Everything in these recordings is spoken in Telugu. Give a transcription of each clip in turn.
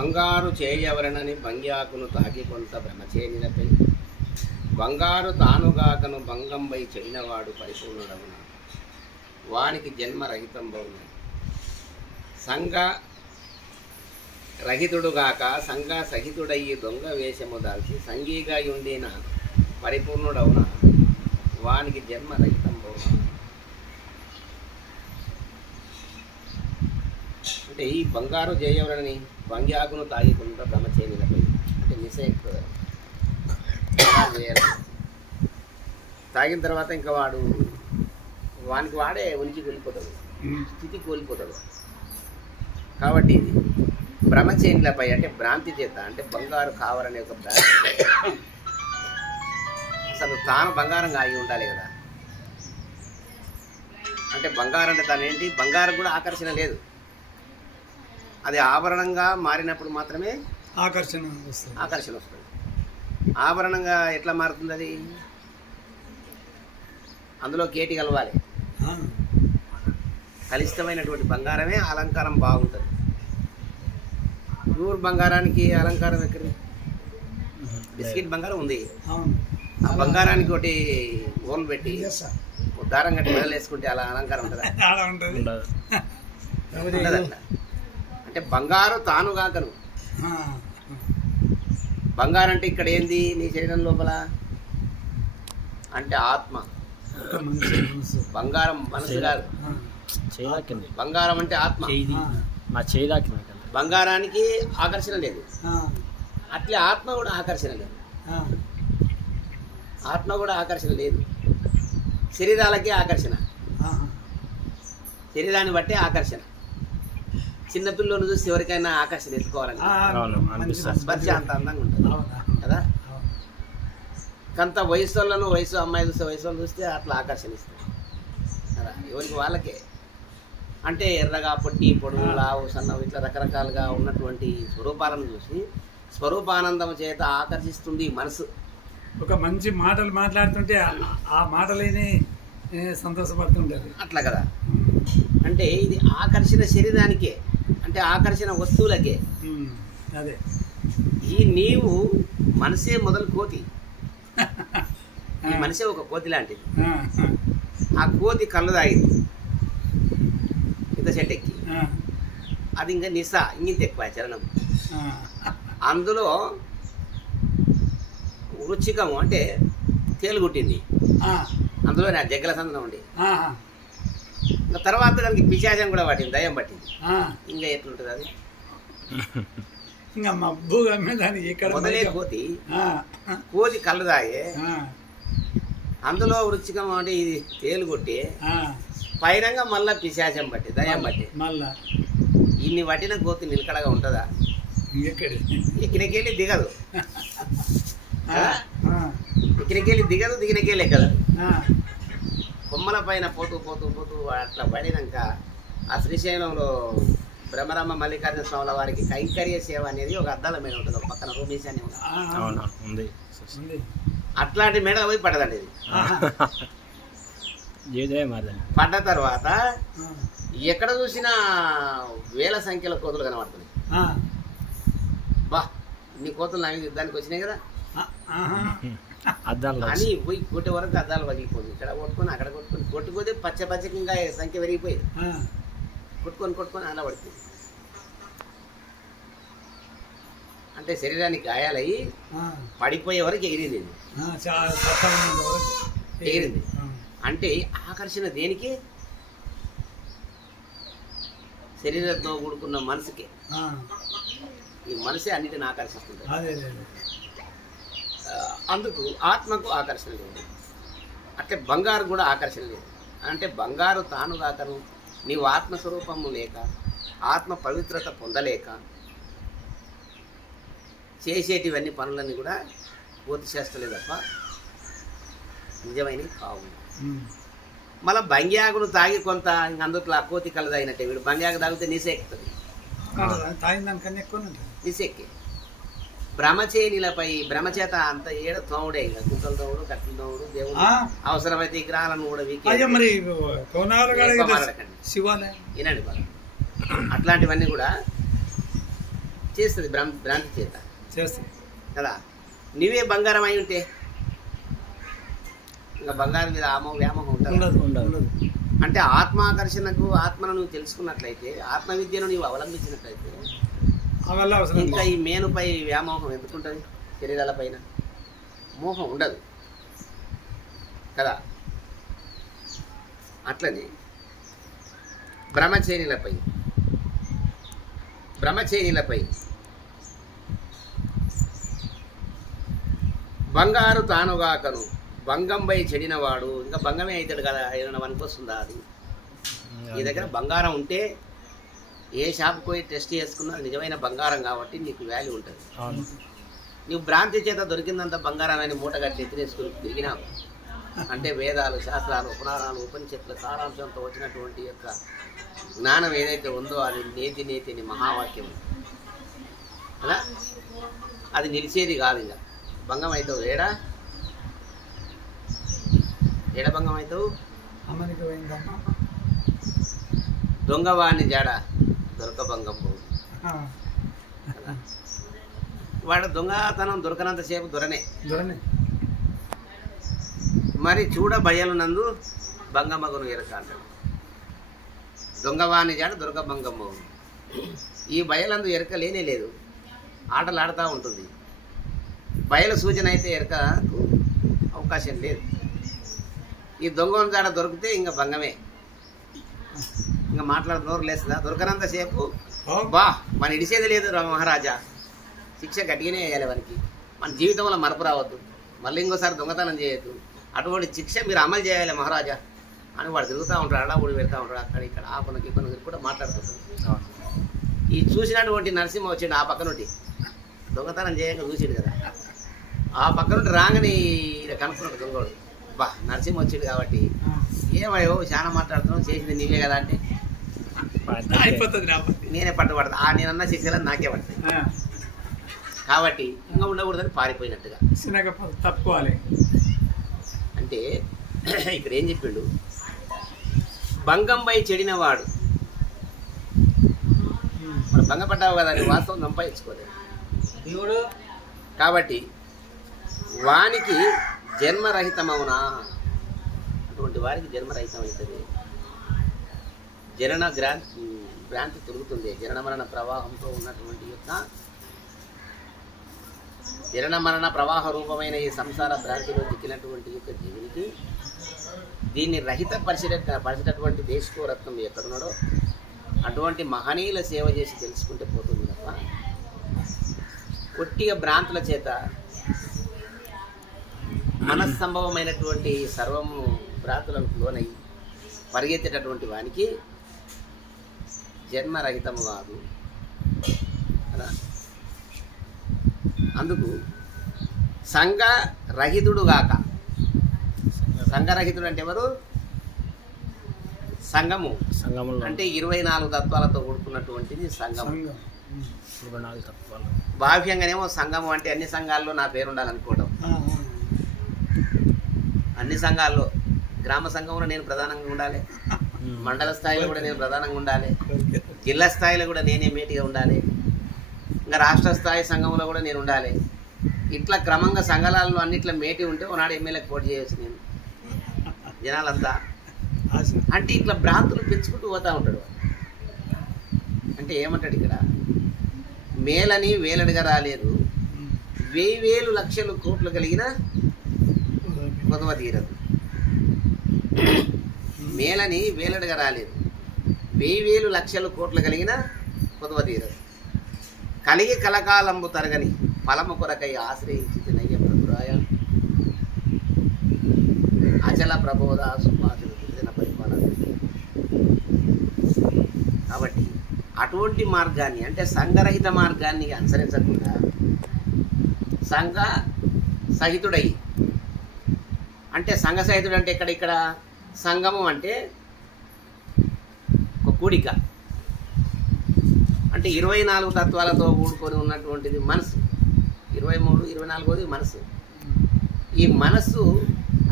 బంగారు చేయవరనని భంగ్యాకును తాకి కొంత భ్రమచేనిలపై బంగారు తానుగాకను భంగంపై చేయనవాడు పరిపూర్ణుడవున వానికి జన్మ రహితంబవును. సంఘ రహితుడుగాక సంఘ సహితుడయ్యి దొంగ వేషము దాల్చి సంగీగా ఉండిన పరిపూర్ణుడవున వానికి జన్మ రహితంబవున. అంటే ఈ బంగారు చేయవరని భంగ్యాకును తాగికుండా భ్రమచేనిలపై అంటే నిషేక్ తాగిన తర్వాత ఇంకా వానికి వాడే ఉనికి కోల్పోతాడు, స్థితి కోల్పోతాడు. కాబట్టి ఇది భ్రమచేనిలపై అంటే భ్రాంతి చేత అంటే బంగారు కావాలనే ఒక భ్రాంతి. అసలు తాను బంగారంగా అయి ఉండాలి కదా. అంటే బంగారం అంటే తాను ఏంటి, బంగారం కూడా ఆకర్షణ లేదు. అది ఆభరణంగా మారినప్పుడు మాత్రమే ఆకర్షణ వస్తుంది. ఆభరణంగా ఎట్లా మారుతుంది అది? అందులో కేటి కలవాలి. కలుషితమైనటువంటి బంగారమే అలంకారం బాగుంటుంది. ప్యూర్ బంగారానికి అలంకారం ఎక్కడి? బిస్కెట్ బంగారం ఉంది, ఆ బంగారానికి ఒకటి ఓన్ పెట్టి దారం కట్టి మెడలు వేసుకుంటే అలా అలంకారం ఉంటుందా? ఉండదట్లా. అంటే బంగారు తాను కాకను. బంగారం అంటే ఇక్కడ ఏంది నీ శరీరం లోపల అంటే ఆత్మ. బంగారం మనసు కాదు, బంగారం అంటే ఆత్మ. బంగారానికి ఆకర్షణ లేదు, అట్లే ఆత్మ కూడా ఆకర్షణ లేదు. ఆత్మ కూడా ఆకర్షణ లేదు. శరీరాలకే ఆకర్షణ, శరీరాన్ని బట్టే ఆకర్షణ. చిన్నపిల్లలను చూసి ఎవరికైనా ఆకర్షణ ఎత్తుకోవాలని స్పర్శ అంత అందంగా ఉంటుంది కదా. కొంత వయసు అమ్మాయి చూస్తే వయసు వాళ్ళు చూస్తే అట్లా ఆకర్షణిస్తుంది కదా, ఎవరికి వాళ్ళకే. అంటే ఎర్రగా పొట్టి పొడుగు లావు సన్నవు ఇట్లా రకరకాలుగా ఉన్నటువంటి స్వరూపాలను చూసి స్వరూపానందం చేత ఆకర్షిస్తుంది మనసు. ఒక మంచి మాటలు మాట్లాడుతుంటే ఆ మాటలేని సంతోషపడుతుంటారు అట్లా కదా. అంటే ఇది ఆకర్షణ శరీరానికే, అంటే ఆకర్షణ వస్తువులకే. అదే ఈ నీవు మనసే మొదలు కోతి. ఈ మనసే ఒక కోతి లాంటిది. ఆ కోతి కళ్ళు తాగింది ఇంత చెట్టు ఎక్కి, అది ఇంకా నిశా ఇంత ఎక్కువ చరణం. అందులో వృచ్చికము అంటే తేలు కుట్టింది, అందులో నా జగ్గల సందనం ఉండి. ఇంకా తర్వాత దానికి పిశాచం కూడా పట్టింది, దయ్యం పట్టింది. ఇంకా ఎట్లుంటుంది అది? ఇంకా మబ్బుగా మొదలే కోతి కళ్ళు తాగే, అందులో వృచ్చికం అంటే ఇది తేలు కొట్టి పైనంగా మళ్ళా పిశాచం పట్టి దయ్యం పట్టి మళ్ళా ఇన్ని పట్టిన కోతి నిలకడగా ఉంటుందా? ఇక్కడికెళ్ళి దిగదు, ఇక్కడికెళ్ళి దిగదు, దిగినకెళ్ళి ఎక్కదు. కొమ్మల పైన పోతూ పోతూ పోతూ అట్లా పడినాక ఆ శ్రీశైలంలో బ్రహ్మరమ్మ మల్లికార్జున స్వాముల వారికి కైంకర్య సేవ అనేది ఒక అద్దాల మీద ఉంటుంది, ఒక పక్కన రూమేష్ అని ఉంది. అట్లాంటి మేడ పోయి పడ్డదండి ఇది. పడ్డ తర్వాత ఎక్కడ చూసినా వేల సంఖ్యలో కోతులు కనబడుతున్నాయి. బా ఇన్ని కోతులు నాకు యుద్ధానికి వచ్చినాయి కదా అని పోయి కొట్టే వరకు అద్దాలు పగిలిపోతుంది. ఇక్కడ కొట్టుకొని అక్కడ కొట్టుకోతే పచ్చగా సంఖ్య పెరిగిపోయింది. కొట్టుకొని అలా పడుతుంది. అంటే శరీరానికి గాయాలయ్యి పడిపోయే వరకు ఎగిరింది. ఎగిరింది అంటే ఆకర్షణ దేనికి? శరీరంతో కూడుకున్న మనసుకే. ఈ మనసే అన్నిటిని ఆకర్షిస్తుంది. అందుకు ఆత్మకు ఆకర్షణ లేదు. అట్లే బంగారు కూడా ఆకర్షణ లేదు. అంటే బంగారు తాను కాకను నీవు ఆత్మస్వరూపము లేక ఆత్మ పవిత్రత పొందలేక చేసేటివన్నీ పనులన్నీ కూడా పూర్తి చేస్తలే తప్ప నిజమైనవి కావు. మళ్ళీ బంగ్యాకును తాగి కొంత అందుట్లో కోతి కళ్ళు తాగినట్టే వీడు బంగ్యాకు తాగితే నిశ ఎక్కుతుంది. నిశెక్కి బ్రహ్మచేనిలపై బ్రహ్మచేత అంత ఏడ తోముడే, ఇంకా కుక్కలు తోముడు, కట్టెలు తోముడు, దేవుడు అవసరమైతే విగ్రహాలను కూడా వినండి. అట్లాంటివన్నీ కూడా చేస్తుంది భ్రాంతి చేత చేస్తుంది కదా. నువ్వే బంగారం అయి ఉంటే ఇంకా బంగారం మీద వ్యామోహం ఉంటుంది. అంటే ఆత్మాకర్షణకు ఆత్మను నువ్వు తెలుసుకున్నట్లయితే, ఆత్మవిద్యను నువ్వు అవలంబించినట్లయితే ఇంకా ఈ మేనుపై వ్యామోహం ఎందుకుంటుంది? శరీరాల పైన మోహం ఉండదు కదా. అట్లనే బ్రహ్మచేనిలపై బంగారు తానుగాకను భంగంపై చెడినవాడు ఇంకా భంగమే అవుతాడు కదా. ఏదైనా వనికొస్తుందా? అది నీ దగ్గర బంగారం ఉంటే ఏ షాప్కి పోయి టెస్ట్ చేసుకున్నా నిజమైన బంగారం కాబట్టి నీకు వాల్యూ ఉంటుంది. నువ్వు భ్రాంతి చేత దొరికిందంత బంగారాన్ని మూటగట్టి ఎత్తినేసుకుని తిరిగినావు అంటే వేదాలు, శాస్త్రాలు, పురాణాలు, ఉపనిషత్తుల సారాంశంతో వచ్చినటువంటి యొక్క జ్ఞానం ఏదైతే ఉందో అది నేతిని మహావాక్యం అలా అది నిలిచేది కాదు. ఇంకా భంగం అవుతావు. ఏడ భంగం అవుతావు? దొంగవాణి జాడ దొరక భంగం పోవు. వాడు దొంగతనం దొరకనంతసేపు దొరనే. మరి చూడ బయలునందు భంగమగును ఎరక అంటాడు. దొంగవాణి జాడ దొరక భంగం పోవు. ఈ బయలందు ఎరక లేనే లేదు, ఆటలు ఆడుతూ ఉంటుంది. బయలు సూచన అయితే ఎరకకు అవకాశం లేదు. ఈ దొంగను జాడ దొరికితే ఇంకా భంగమే. ఇంకా మాట్లాడు నోరు లేస్తుందా? దొరకనంతసేపు బా మన ఇడిసేది లేదు మహారాజా. శిక్ష గట్టిగానే వేయాలి వానికి. మన జీవితంలో మరపు రావద్దు, మళ్ళీ ఇంకోసారి దొంగతనం చేయొద్దు, అటువంటి శిక్ష మీరు అమలు చేయాలి మహారాజా అని వాడు తిరుగుతూ ఉంటాడు. అలా ఊడి పెడతా ఉంటాడు. అక్కడ ఇక్కడ ఆ పనుకి కూడా మాట్లాడుతుంటాడు. ఈ చూసినటువంటి నరసింహ వచ్చాడు ఆ పక్క నుండి, దొంగతనం చేయక చూసాడు కదా. ఆ పక్క నుండి రాగానే కనుక్కున్నాడు దొంగోడు. బా నరసింహ వచ్చాడు కాబట్టి ఏమయ్యో చాలా మాట్లాడుతున్నావు, చేసింది నీవే కదా అంటే నేనే పట్టుబడతా. నేనన్నా శిక్షలని నాకే పడతాయి కాబట్టి ఇంకా ఉండకూడదని పారిపోయినట్టుగా తప్పుకోవాలి. అంటే ఇక్కడ ఏం చెప్పిండు? భంగంపై చెడినవాడు. మనం భంగపడ్డావు కదా, అది వాస్తవం సంపాదించుకోలేదు కాబట్టి వానికి జన్మరహితమవునా? అటువంటి వారికి జన్మరహితం అవుతుంది. భ్రాంతి తిరుగుతుంది. జనన మరణ ప్రవాహంతో ఉన్నటువంటి యొక్క జనన మరణ ప్రవాహ రూపమైన ఈ సంసార భ్రాంతిలో దిక్కినటువంటి యొక్క జీవునికి దీన్ని రహిత పరిచేటటువంటి దేశకోరత్నం ఎక్కడున్నాడో అటువంటి మహనీయుల సేవ చేసి తెలుసుకుంటే పోతుంది తప్ప కొట్టిగా భ్రాంతుల చేత మనస్సంభవమైనటువంటి సర్వము భ్రాంతులకు లోనై పరిగెత్తేటటువంటి వానికి జన్మరహితము కాదు కదా. అందుకు సంఘరహితుడు గాక. సంఘరహితుడు అంటే ఎవరు? సంఘము అంటే 24 తత్వాలతో కూడుకున్నటువంటిది సంఘము. బాహ్యంగానేమో సంఘము అంటే అన్ని సంఘాల్లో నా పేరు ఉండాలనుకోవడం. అన్ని సంఘాల్లో గ్రామ సంఘంలో నేను ప్రధానంగా ఉండాలి, మండల స్థాయిలో కూడా నేను ప్రధానంగా ఉండాలి, జిల్లా స్థాయిలో కూడా నేనే మేటిగా ఉండాలి, ఇంకా రాష్ట్ర స్థాయి సంఘంలో కూడా నేను ఉండాలి. ఇట్లా క్రమంగా సంఘాలలో అన్నిట్లో మేటి ఉంటే ఒకనాడు ఎమ్మెల్యేకి పోటీ చేయొచ్చు నేను. జనాలంతా అంటే ఇట్లా భ్రాంతులు పెంచుకుంటూ పోతూ ఉంటాడు. అంటే ఏమంటాడు ఇక్కడ? మేలని వేలడిగా రాలేదు, 1000 లక్షలు కోట్లు కలిగిన కొదవ తీరదు. మేలని వేలడిగా రాలేదు, 1000 లక్షలు కోట్లు కలిగిన కొదవ తీరదు. కలిగి కలకాలంబు తరగని ఫలము కొరకై ఆశ్రయించి నయ్య ప్రభురాయ అచల ప్రబోధ సుపాసుడు పరిపాలన. కాబట్టి అటువంటి మార్గాన్ని అంటే సంఘరహిత మార్గాన్ని అనుసరించకుండా సంఘ సహితుడై, అంటే సంఘ సహితుడు అంటే ఇక్కడ సంఘము అంటే ఒక కూడిక, అంటే 24 తత్వాలతో కూడుకొని ఉన్నటువంటిది మనసు. 23, 24 మనసు. ఈ మనస్సు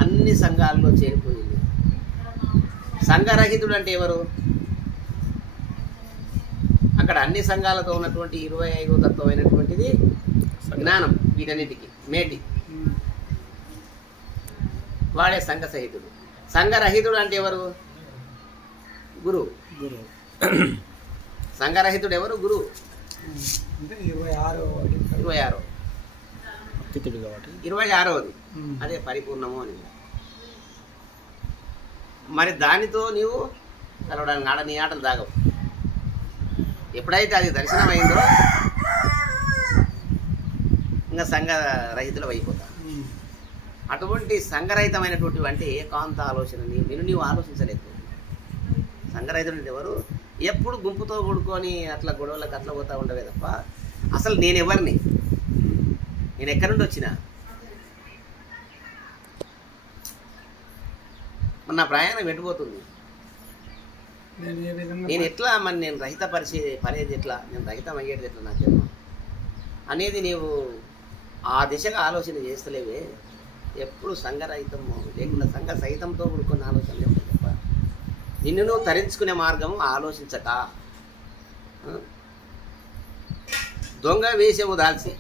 అన్ని సంఘాల్లో చేరిపోయింది. సంఘరహితుడు అంటే ఎవరు? అక్కడ అన్ని సంఘాలతో ఉన్నటువంటి 25వ తత్వమైనటువంటిది జ్ఞానం. వీటన్నిటికీ మేటి వాడే సంఘ సహితుడు. సంఘరహితుడు అంటే ఎవరు? గురువు. సంఘరహితుడు ఎవరు? గురువు. 26వది అదే పరిపూర్ణము అని. మరి దానితో నీవు కలవడానికి నీ ఆటలు తాగవు. ఎప్పుడైతే అది దర్శనం అయిందో ఇంకా సంఘరహితులు అయిపోతా. అటువంటి సంఘరహితమైనటువంటి అంటే ఏకాంత ఆలోచన నీవు ఆలోచించలేదు. సంఘరహితుడు అంటే ఎవరు? ఎప్పుడు గుంపుతో కూడుకొని అట్లా గొడవలకు అట్లా పోతా ఉండవే తప్ప అసలు నేను ఎవరిని, నేను ఎక్కడి నుండి వచ్చినా, నా ప్రయాణం పెట్టిపోతుంది, నేను ఎట్లా మరి నేను రహిత పడేది ఎట్లా, నేను రహితం అయ్యేది ఎట్లా నా జన్మ అనేది నీవు ఆ దిశగా ఆలోచన చేస్తలేవే. ఎప్పుడు సంఘరహితం లేకుండా సంఘ సహితంతో కూడుకున్న ఆలోచనలే ఉంటాయి తప్ప నిన్ను నువ్వు తరించుకునే మార్గము ఆలోచించక దొంగ వేషము దాల్చి.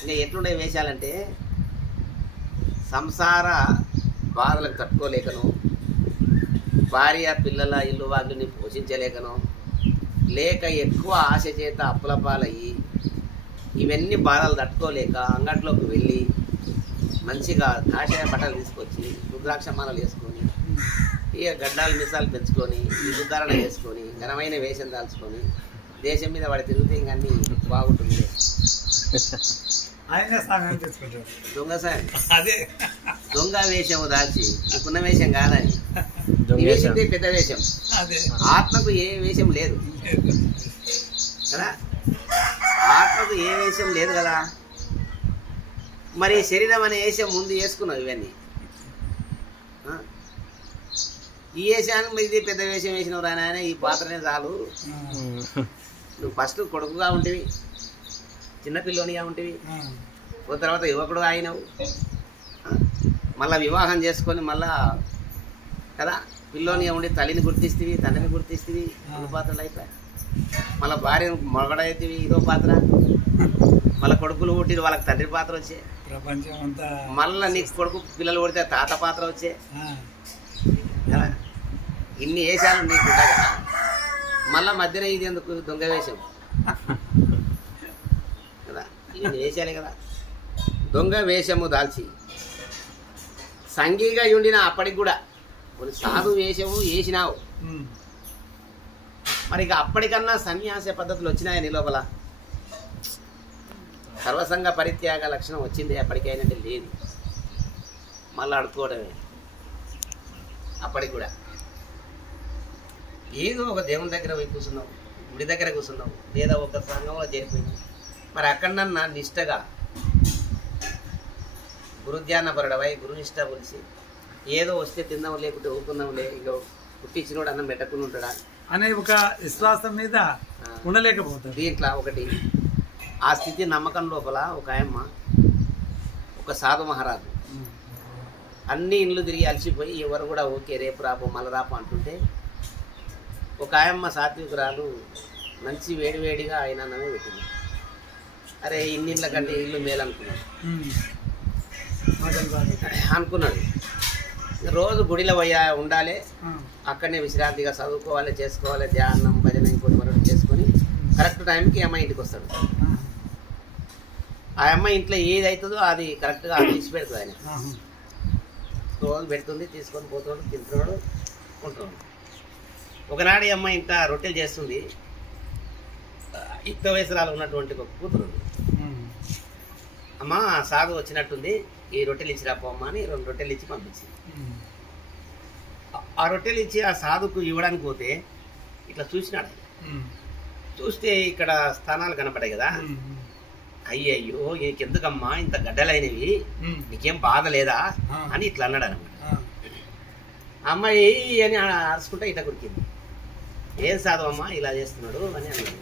ఇంకా ఎట్లుండే వేషాలంటే సంసార బాధలకు తట్టుకోలేకను, భార్య పిల్లల ఇల్లు వాటిని పోషించలేకను, లేక ఎక్కువ ఆశ చేత అప్పుల పాలయ్యి ఇవన్నీ బాధలు తట్టుకోలేక అంగట్లోకి వెళ్ళి మంచిగా కాషాయ బట్టలు తీసుకొచ్చి రుద్రాక్ష మాలలు వేసుకొని ఇక గడ్డాలు మిసాలు పెంచుకొని ఉద్ధారణ చేసుకొని ఘనమైన వేషం దాల్చుకొని దేశం మీద వాడి తిరిగితే ఇంక అన్నీ బాగుంటుంది. దొంగ సాయం అదే దొంగ వేషము దాల్చి నీకున్న వేషం కాదని నీ వేషంతే పెద్ద వేషం. ఆత్మకు ఏ వేషం లేదు కదా, ఆత్మకు ఏ వేషం లేదు కదా. మరి శరీరం అనే వేషం ముందు వేసుకున్నావు. ఇవన్నీ ఈ వేషానికి మరి ఇది పెద్ద వేషం వేసినవు రా నాయన, ఈ పాత్రనే చాలు. నువ్వు ఫస్ట్ కొడుకుగా ఉంటివి, చిన్నపిల్లోనిగా ఉంటివి, ఓ తర్వాత యువకుడుగా అయినవు, మళ్ళీ వివాహం చేసుకొని మళ్ళా కదా పిల్లోనిగా ఉండి తల్లిని గుర్తిస్తేవి, తండ్రిని గుర్తిస్తేవి, రెండు పాత్రలు అయిపోయాయి. మళ్ళీ భార్యను మొగడైతేవి, ఇదో పాత్ర. మళ్ళీ కొడుకులు పుట్టిన వాళ్ళకి తండ్రి పాత్ర వచ్చే, ప్రపంచం అంతా మళ్ళీ నీకు కొడుకు పిల్లలు పుడితే తాత పాత్ర వచ్చే కదా. ఇన్ని వేషాలు నీకు ఉండగా మళ్ళా మధ్యన ఇది ఎందుకు దొంగ వేషం కదా. ఇన్ని వేషాలే కదా. దొంగ వేషము దాల్చి సంఘీగా ఉండిన అప్పటికి కూడా కొన్ని సాధు వేషము వేసినావు. మరి ఇక అప్పటికన్నా సన్యాస పద్ధతులు వచ్చినాయి నీ లోపల. సర్వసంగ పరిత్యాగ లక్షణం వచ్చింది అప్పటికైనా లేదు. మళ్ళీ అడుక్కోవడమే అప్పటికి కూడా. ఏదో ఒక దేవుని దగ్గర పోయి కూర్చున్నావు, గుడి దగ్గర కూర్చున్నావు, లేదా ఒక సంఘంలో చేరిపోయినావు. మరి అక్కడన్నా నిష్టగా గురుధ్యానపరుడవై గురునిష్ట కొలిసి ఏదో వస్తే తిందాం లేకుంటే ఊరుకుందాంలే, ఇక పుట్టించినోడు అన్నం పెట్టకుండా ఉంటాడా అనే ఒక విశ్వాసం మీద ఉండలేకపోతాడు. దీంట్లో ఒకటి ఆ స్థితి నమ్మకం లోపల ఒక ఆయమ్మ, ఒక సాధు మహారాజు అన్ని ఇండ్లు తిరిగి అలసిపోయి ఎవరు కూడా ఓకే రేపు రాపో మళ్ళీ రాపో అంటుంటే ఒక ఆయమ్మ సాత్వికురాలు మంచి వేడివేడిగా ఆయన అన్నమే పెట్టింది. అరే ఇన్ని ఇళ్ళ కంటే ఇల్లు మేలు అనుకున్నాడు. రోజు గుడిలో ఉండాలి, అక్కడనే విశ్రాంతిగా చదువుకోవాలి, చేసుకోవాలి, ధ్యానం భజన ఇంకోటి మరొకటి చేసుకొని కరెక్ట్ టైంకి అమ్మాయి ఇంటికి వస్తాడు. ఆ అమ్మాయి ఇంట్లో ఏది అవుతుందో అది కరెక్ట్గా తీసి పెడుతుంది. ఆయన రోజు పెడుతుంది, తీసుకొని పోతున్నాడు, తింటున్నాడు, ఉంటున్నాడు. ఒకనాడు ఈ అమ్మాయి ఇంట రొట్టెలు చేస్తుంది. యుక్త వయసురాలు ఉన్నటువంటి ఒక కూతురు, అమ్మ సాగు వచ్చినట్టుంది, ఈ రొట్టెలు ఇచ్చి రాపో అని 2 రొట్టెలు ఇచ్చి పంపించింది. ఆ రొట్టెలు ఇచ్చి ఆ సాధుకు ఇవ్వడానికి పోతే ఇట్లా చూసినాడు. చూస్తే ఇక్కడ స్థానాలు కనపడాయి కదా. అయ్యయ్యో నీకెందుకమ్మా ఇంత గడ్డలైనవి, నీకేం బాధ లేదా అని ఇట్లా అన్నాడు అనమాట. అమ్మాయి అని అరుచుకుంటే ఇట్లా కురికింది. ఏం సాధు అమ్మా ఇలా చేస్తున్నాడు అని అన్నాడు.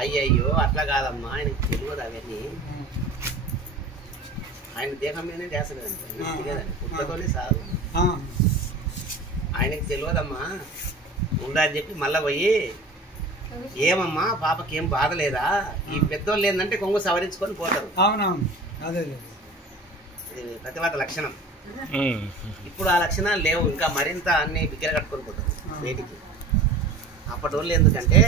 అయ్యయ్యో అట్లా కాదమ్మా, ఆయనకి తెలియదు అవన్నీ, ఆయన దేహం మీదనే ధ్యాస లేదండి, పుట్టతోనే సాధు, ఆయనకి తెలియదమ్మా ఉందని చెప్పి మళ్ళీ పోయి ఏమమ్మా పాపకి ఏం బాధ లేదా? ఈ పెద్దోళ్ళు ఏంటంటే కొంగు సవరించుకొని పోతారు. అవునవును, అదే ఇది ప్రతివాత లక్షణం. ఇప్పుడు ఆ లక్షణాలు లేవు, ఇంకా మరింత అన్ని బిగ్గర కట్టుకొని పోతారు బయటికి. అప్పటి వాళ్ళు ఎందుకంటే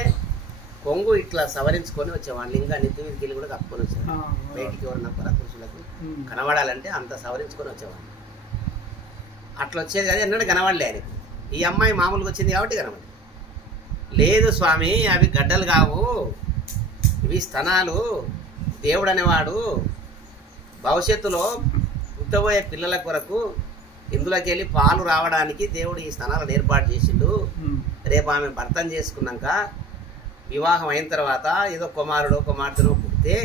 కొంగు ఇట్లా సవరించుకొని వచ్చేవాళ్ళు, ఇంకా నిత్య మీదకి కూడా కప్పుకొని వచ్చేవాళ్ళు బయటికి. ఎవరన్నా పరపురుషులకు కనబడాలంటే అంత సవరించుకొని వచ్చేవాళ్ళు. అట్లా వచ్చేది కానీ ఎన్నడూ కనబడలే ఆయనకు. ఈ అమ్మాయి మామూలుగా వచ్చింది కాబట్టి కనబడి. లేదు స్వామి, అవి గడ్డలు కావు, ఇవి స్తనాలు. దేవుడు అనేవాడు భవిష్యత్తులో పుట్టబోయే పిల్లల కొరకు ఇందులోకి వెళ్ళి పాలు రావడానికి దేవుడు ఈ స్తనాలను ఏర్పాటు చేసిండు. రేపు ఆమె భర్తను చేసుకున్నాక వివాహం అయిన తర్వాత ఏదో కుమారుడో కుమార్తెనో పుడితే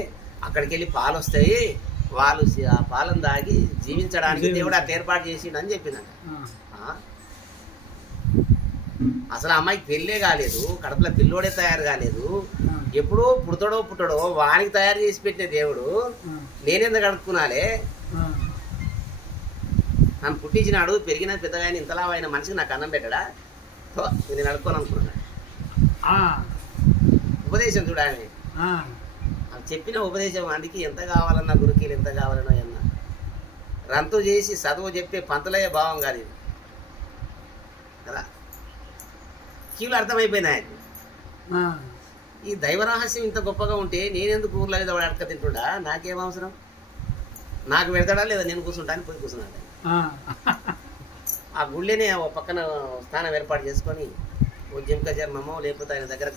అక్కడికి వెళ్ళి పాలు వస్తాయి, వాళ్ళు ఆ పాలను దాగి జీవించడానికి దేవుడు అట్లా ఏర్పాటు చేసిండు అని చెప్పిందంట. అసలు అమ్మాయికి పెళ్ళే కాలేదు, కడుపులో పిల్లోడే తయారు కాలేదు. ఎప్పుడో పుట్టడో వానికి తయారు చేసి పెట్టే దేవుడు నేనెందుకు అడుక్కునాలే? నన్ను పుట్టించినాడు, పెరిగిన పెద్దగా ఇంతలా అయిన మనిషికి నాకు అన్నం పెట్టడా? నేను అడుక్కోను అనుకున్నాను. ఉపదేశం చూడాలి, చెప్పిన ఉపదేశం అందుకే ఎంత కావాలన్నా గురుకీలు ఎంత కావాలనో అన్నా రంతు చేసి చదువు చెప్పే పంతులయ్యే భావం కాదు ఇది కదా. కీలు అర్థమైపోయినాయి. ఈ దైవరహస్యం ఇంత గొప్పగా ఉంటే నేనెందుకు ఊర్లో మీద వాడు అడక తింటుండా? నాకేం అవసరం? నాకు పెడతాడా లేదా నేను కూర్చుంటా అని పోయి కూర్చున్నాడు. ఆ గుళ్ళేనే ఓ పక్కన స్థానం ఏర్పాటు చేసుకొని ఓ జింక చర్మమో లేకపోతే ఆయన దగ్గర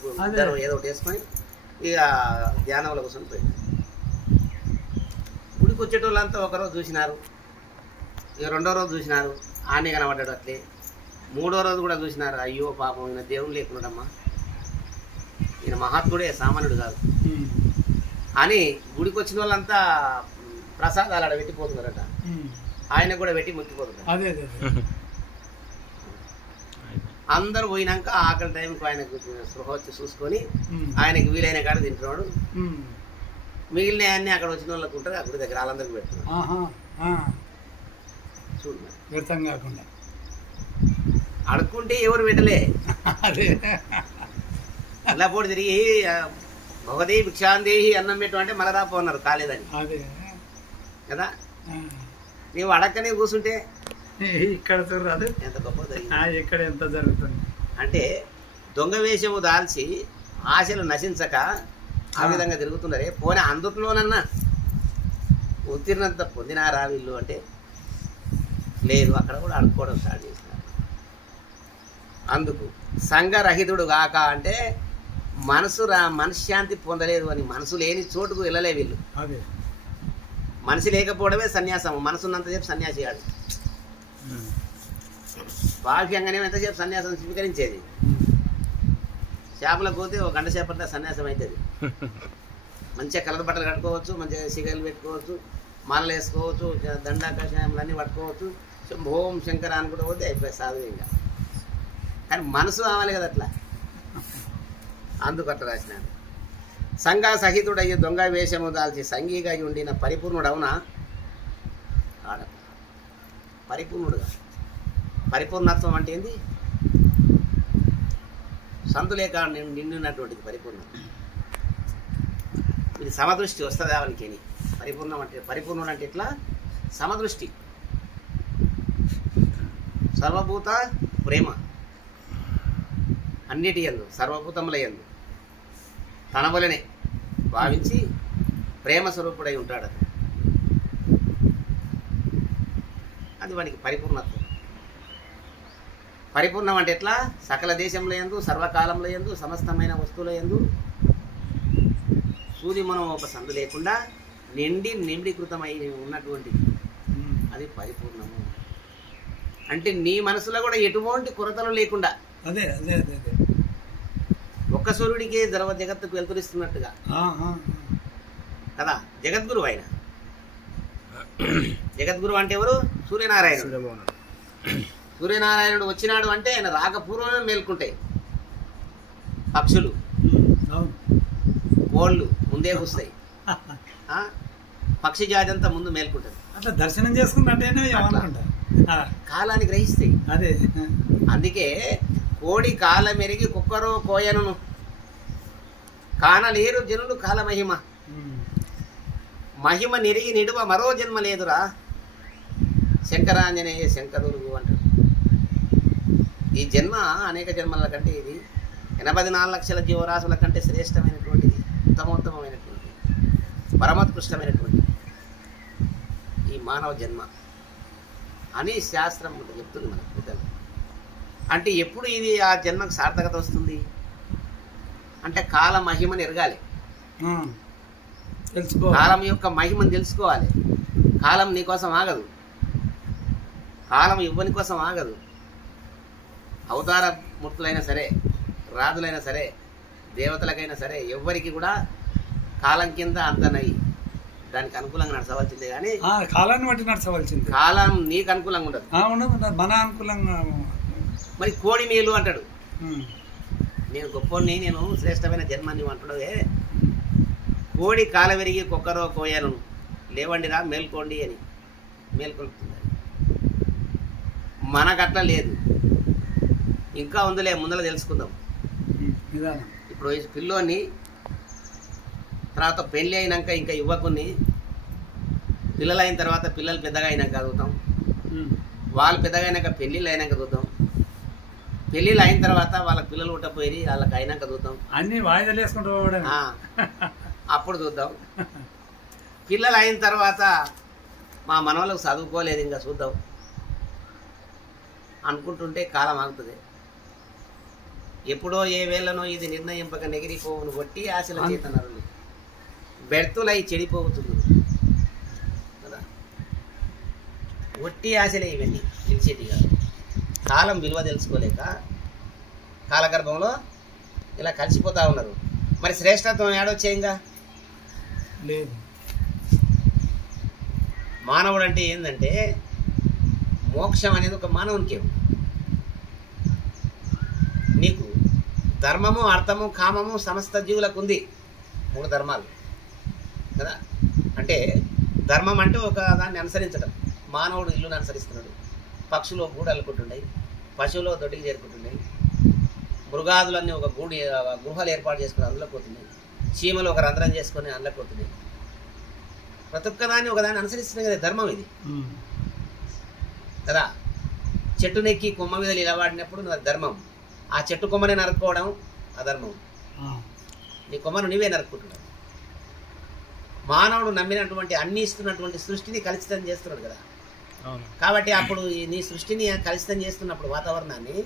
ఏదో ఒకటి వేసుకొని ఇక ధ్యానంలో కూర్చొని పోయింది. గుడికి వచ్చేటోళ్ళంతా ఒకరోజు చూసినారు, ఇక రెండో రోజు చూసినారు, ఆనే కనబడ్డాడు అట్లే. మూడో రోజు కూడా చూసినారు, అయ్యో పాపం ఈయన దేవుడు లేకున్నాడమ్మా, ఈయన మహాత్ముడే సామాన్యుడు కాదు అని గుడికి వచ్చిన వాళ్ళంతా ప్రసాదాలు ఆడ పెట్టిపోతున్నారట. ఆయన కూడా పెట్టి మొక్కిపోతున్నారు. అందరు పోయినాక ఆకలి టైంకి ఆయనకు స్పృహ వచ్చి చూసుకొని ఆయనకి వీలైన కాడ తింటున్నాడు. మిగిలిన అన్ని అక్కడ వచ్చిన వాళ్ళకు ఉంటారు, ఆ గుడి దగ్గర వాళ్ళందరికీ పెడుతున్నాడు. చూడు, అడుక్కుంటే ఎవరు పెట్టలే. అలా పోటీ తిరిగి భగవతి భిక్షాందేహి అన్నం పెట్టు అంటే మళ్ళీ రాపోన్నారు కాలేదని కదా. నీవు అడక్కనే కూర్చుంటే ఇక్కడ చూడరాదు ఎంత గొప్ప ఇక్కడ ఎంత జరుగుతుంది అంటే దొంగ వేషము దాల్చి ఆశలు నశించక ఆ విధంగా తిరుగుతున్నారే. పోనీ అందుట్లోనన్నా ఉత్తీర్ణత పొందినారా వీళ్ళు అంటే లేదు, అక్కడ కూడా అడుక్కోవడం స్టార్ట్ చేసినారు. అందుకు సంఘరహితుడు కాక అంటే మనశ్శాంతి పొందలేదు అని, మనసు లేని చోటుకు వెళ్ళలే వీళ్ళు. మనిషి లేకపోవడమే సన్యాసం. మనసున్నంతసేపు సన్యాసి కాదు. బాహ్యంగానే ఎంతసేపు సన్యాసం స్వీకరించేది. చేపలకు పోతే ఒక గంట సేపట్లో సన్యాసం అవుతుంది. మంచిగా కలర్ బట్టలు కట్టుకోవచ్చు, మంచిగా సిగరెలు పెట్టుకోవచ్చు, మాలలు వేసుకోవచ్చు, దండా కషాయములన్నీ పట్టుకోవచ్చు, ఓం శంకర అనుకుంటూ పోతే అయిపోయి సాధు. ఇంకా కానీ మనసు కావాలి కదా అట్లా, అందుకు అట్లా రాసినాను. సంఘ సహితుడయ్యి దొంగ వేషము దాల్చి సంఘీగా ఉండిన పరిపూర్ణుడవునా? పరిపూర్ణుడుగా. పరిపూర్ణత్వం అంటే ఏంది? సంతులేక నిండినటువంటిది పరిపూర్ణం. ఇది సమదృష్టి వస్తుంది అవనికి. పరిపూర్ణం అంటే పరిపూర్ణుడు అంటే ఇట్లా సమదృష్టి, సర్వభూత ప్రేమ, అన్నిటి యందు సర్వభూతముల యందు తన వలనే భావించి ప్రేమ స్వరూపుడై ఉంటాడు. అది వానికి పరిపూర్ణత్వం. పరిపూర్ణం అంటే ఎట్లా? సకల దేశంలో యందు సర్వకాలంలో యందు సమస్తమైన వస్తువుల యందు సూర్యమనం ఒక సందు లేకుండా నిండీకృతమై ఉన్నటువంటిది అది పరిపూర్ణము. అంటే నీ మనసులో కూడా ఎటువంటి కొరతలు లేకుండా, అదే అదే అదే అదే ఒక్క సూర్యుడికి జగత్తుకు వెలుతురిస్తున్నట్టుగా కదా. జగద్గురు ఆయన. జగద్గురు అంటే ఎవరు? సూర్యనారాయణుడు. సూర్యనారాయణుడు వచ్చినాడు అంటే ఆయన రాకపూర్వమే మేల్కుంటాయి పక్షులు, కోళ్ళు ముందే కూస్తాయి, పక్షి జాతి అంతా ముందు మేల్కుంటది. అట్లా దర్శనం చేసుకున్నట్టేనే కాలాన్ని గ్రహిస్తాయి. అదే అందుకే కోడి కాలం మెరిగి కుక్కరో కోయను కానలేరు జనులు కాలమహిమ, మహిమ నిరిగి నిడువ మరో జన్మ లేదురా, శంకరాంజనేయ శంకరులు అంటాడు. ఈ జన్మ అనేక జన్మల కంటే ఇది 84 లక్షల జీవరాశుల కంటే శ్రేష్టమైనటువంటిది, ఉత్తమోత్తమైనటువంటిది, పరమోత్కృష్టమైనటువంటిది ఈ మానవ జన్మ అని శాస్త్రం చెప్తుంది మనకు పెద్దలు. అంటే ఎప్పుడు ఇది ఆ జన్మకు సార్థకత వస్తుంది అంటే కాల మహిమని ఎరగాలి, కాలం యొక్క మహిమని తెలుసుకోవాలి. కాలం నీ కోసం ఆగదు, కాలం ఇవ్వని కోసం ఆగదు. అవతార మూర్తులైనా సరే, రాజులైనా సరే, దేవతలకైనా సరే, ఎవ్వరికి కూడా కాలం కింద అంత నయ్యి దానికి అనుకూలంగా నడచవలసిందే. కానీ కాలాన్ని బట్టి నడచవలసింది, కాలం నీకు అనుకూలంగా ఉండదు, మన అనుకూలంగా. మరి కోడి మేలు అంటాడు, నేను గొప్పని, నేను శ్రేష్టమైన జన్మని అంటున్నావే. కోడి కాల విరిగి కుక్కరో కోయను లేవండిరా మేల్కోండి అని మేల్కొల్పుతుంది. మనకట్లా లేదు, ఇంకా ఉందిలే, ముందర తెలుసుకుందాం. ఇప్పుడు పిల్లోని తర్వాత పెళ్ళి అయినాక ఇంకా యువకుని, పిల్లలు అయిన తర్వాత పిల్లలు పెద్దగా అయినాక చదువుతాం, వాళ్ళు పెద్దగా అయినాక పెళ్ళిళ్ళు అయినాక చూద్దాం, పెళ్ళిళ్ళు అయిన తర్వాత వాళ్ళకి పిల్లలు ఉట్టపోయి వాళ్ళకి అయినాక చూద్దాం, అన్ని వాయిదాలు వేసుకుంటూ అప్పుడు చూద్దాం. పిల్లలు అయిన తర్వాత మా మనవలకు చదువుకోలేదు ఇంకా చూద్దాం అనుకుంటుంటే కాలం ఆగుతుంది. ఎప్పుడో ఏ వేళనో ఇది నిర్ణయింపక నెగిరిపోవును కొట్టి ఆశల చేతనరులు బెర్తులై చెడిపోతుంది కదా. ఒట్టి ఆశలే ఇవన్నీ తెలిసేటి కాదు. కాలం విలువ తెలుసుకోలేక కాలగర్భంలో ఇలా కలిసిపోతా ఉన్నారు. మరి శ్రేష్టత్వం ఏడొచ్చేయంగా లేదు. మానవుడు అంటే ఏంటంటే మోక్షం అనేది ఒక మానవునికే. నీకు ధర్మము, అర్థము, కామము సమస్త జీవులకు ఉంది, 3 ధర్మాలు కదా. అంటే ధర్మం అంటే ఒక దాన్ని అనుసరించడం. మానవుడు ఇల్లుని అనుసరిస్తున్నాడు, పక్షులు గూడు అల్లుకుంటున్నాయి, పశువులు దొడ్డికి చేరుకుంటున్నాయి, మృగాదులన్నీ ఒక గుహలు ఏర్పాటు చేసుకుని అందులో పోతున్నాయి, చీమలు ఒక రంధ్రం చేసుకొని అందులో పోతున్నాయి. ప్రతి ఒక్కదాన్ని ఒకదాన్ని అనుసరిస్తున్నాయి కదా, ధర్మం ఇది కదా. చెట్టు నెక్కి కొమ్మ మీద నిలబడినప్పుడు ధర్మం, ఆ చెట్టు కొమ్మని నరుక్కోవడం అధర్మం. నీ కొమ్మను నీవే నరుక్కుంటున్నావు. మానవుడు నమ్మినటువంటి అన్ని ఇస్తున్నటువంటి సృష్టిని కలుషితం చేస్తున్నాడు కదా. కాబట్టి అప్పుడు నీ సృష్టిని కలుషితం చేస్తున్నప్పుడు వాతావరణాన్ని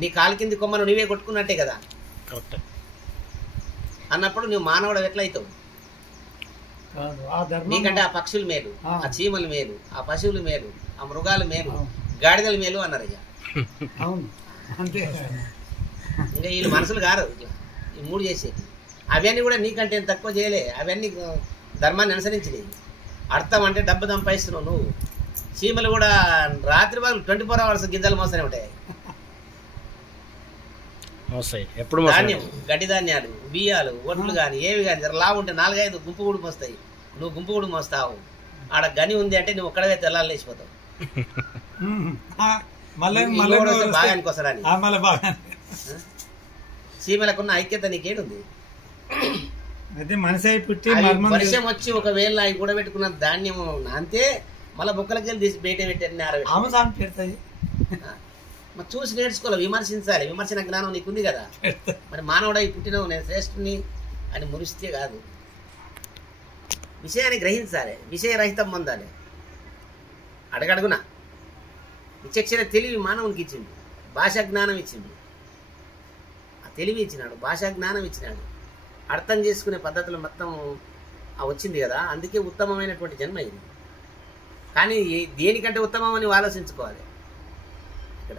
నీ కాలు కింది కొమ్మను నీవే కొట్టుకున్నట్టే కదా. అన్నప్పుడు నువ్వు మానవుడు ఎట్లయితావు? నీకంటే ఆ పక్షులు మేలు, ఆ చీమలు మేలు, ఆ పశువులు మేలు, ఆ మృగాలు మేలు, గాడిదలు మేలు అన్నారు అయ్యా. ఇంకా వీళ్ళు మనసులు గారు ఇట్లా ఈ 3 చేసేది. అవన్నీ కూడా నీకంటే తక్కువ చేయలే, అవన్నీ ధర్మాన్ని అనుసరించినవి. అర్థం అంటే డబ్బు సంపాదిస్తున్నావు నువ్వు. చీమలు కూడా రాత్రి వాళ్ళు 24 hours గింజలు మోస్తూనే ఉంటాయి. ధాన్యం, గడ్డి ధాన్యాలు, బియ్యాలు, ఒడ్లు కానీ ఏవి కానీ లావు ఉంటే 4-5 గుంపు కూడా మోస్తాయి. నువ్వు గుంపు కూడా మోస్తావు. ఆడ గని ఉంది అంటే నువ్వు ఒక్కడవే తెల్లాలు లేచిపోతావు. భాగానికి వస్తాడని చీమలకున్న ఐక్యత నీకేడుంది? వర్షం వచ్చి ఒకవేళ అవి కూడా పెట్టుకున్న ధాన్యం అంతే మళ్ళీ బొక్కలకి వెళ్ళి తీసి బయట పెట్టారు. మరి చూసి నేర్చుకోవాలి, విమర్శించాలి. విమర్శన జ్ఞానం నీకుంది కదా. మరి మానవుడై పుట్టినవు, నేను శ్రేష్ఠుని అని మురిస్తే కాదు, విషయాన్ని గ్రహించాలి, విషయరహితం పొందాలి. అడగడుగున విచక్షణ తెలివి మానవునికి ఇచ్చిండు, భాషా జ్ఞానం ఇచ్చిండు. ఆ తెలివి ఇచ్చినాడు, భాషా జ్ఞానం ఇచ్చినాడు, అర్థం చేసుకునే పద్ధతులు మొత్తం వచ్చింది కదా. అందుకే ఉత్తమమైనటువంటి జన్మ ఇది. కానీ దేనికంటే ఉత్తమం అని ఆలోచించుకోవాలి. ఇక్కడ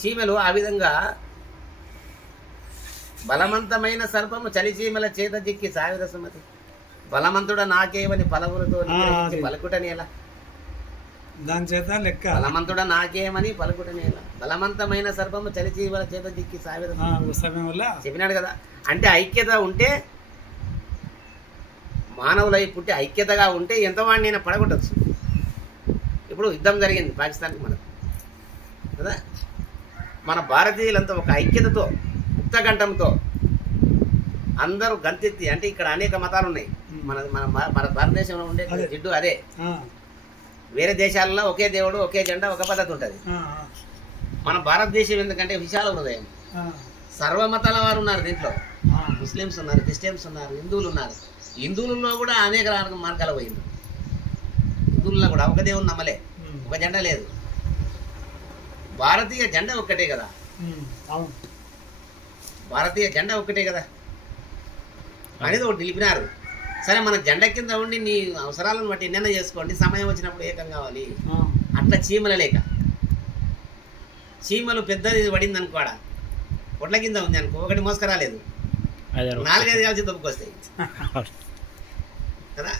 చీమలు ఆ విధంగా బలవంతమైన సర్పము చలిచీమల చేత జిక్కి సావిర సుమతి బలవంతుడ నాకేమని పలవులతో పలుకుటని ఎలా, దాని చేత లెక్క బలవంతుడ నాకేమని పలుకుటని ఎలా, బలవంతమైన సర్పము చలిచీమల చేత జిక్కి సావిర చెప్పినాడు కదా. అంటే ఐక్యత ఉంటే, మానవులై పుట్టి ఐక్యతగా ఉంటే ఎంతవాడినైనా పడగొట్టచ్చు. ఇప్పుడు యుద్ధం జరిగింది పాకిస్తాన్కి మనకు కదా. మన భారతీయులంతా ఒక ఐక్యతతో, ముక్తకంఠంతో అందరూ గంతెత్తి, అంటే ఇక్కడ అనేక మతాలు ఉన్నాయి, మన మన మన భారతదేశంలో ఉండే జిడ్డు అదే. వేరే దేశాలలో ఒకే దేవుడు, ఒకే జెండా, ఒక పద్ధతి ఉంటుంది. మన భారతదేశం ఎందుకంటే విశాల హృదయం, సర్వమతాల వారు ఉన్నారు దీంట్లో. ముస్లిమ్స్ ఉన్నారు, క్రిస్టియన్స్ ఉన్నారు, హిందువులు ఉన్నారు. హిందువులలో కూడా అనేక మార్గాలు పోయింది. హిందువుల్లో కూడా ఒక దేవుని నమ్మలే, ఒక జెండా లేదు. భారతీయ జెండా ఒక్కటే కదా, భారతీయ జెండా ఒక్కటే కదా అనేది ఒకటి నిలిపినారు. సరే, మన జెండా కింద ఉండి నీ అవసరాలను బట్టి నిర్ణయం చేసుకోండి, సమయం వచ్చినప్పుడు ఏకం కావాలి. అట్లా చీమల లేక, చీమలు పెద్దది పడింది అనుకోడా, పొట్ల కింద ఉంది అనుకో, ఒకటి మోసుకరాలేదు, 4-5 కలిసి దొబ్బుకొస్తాయి కదా.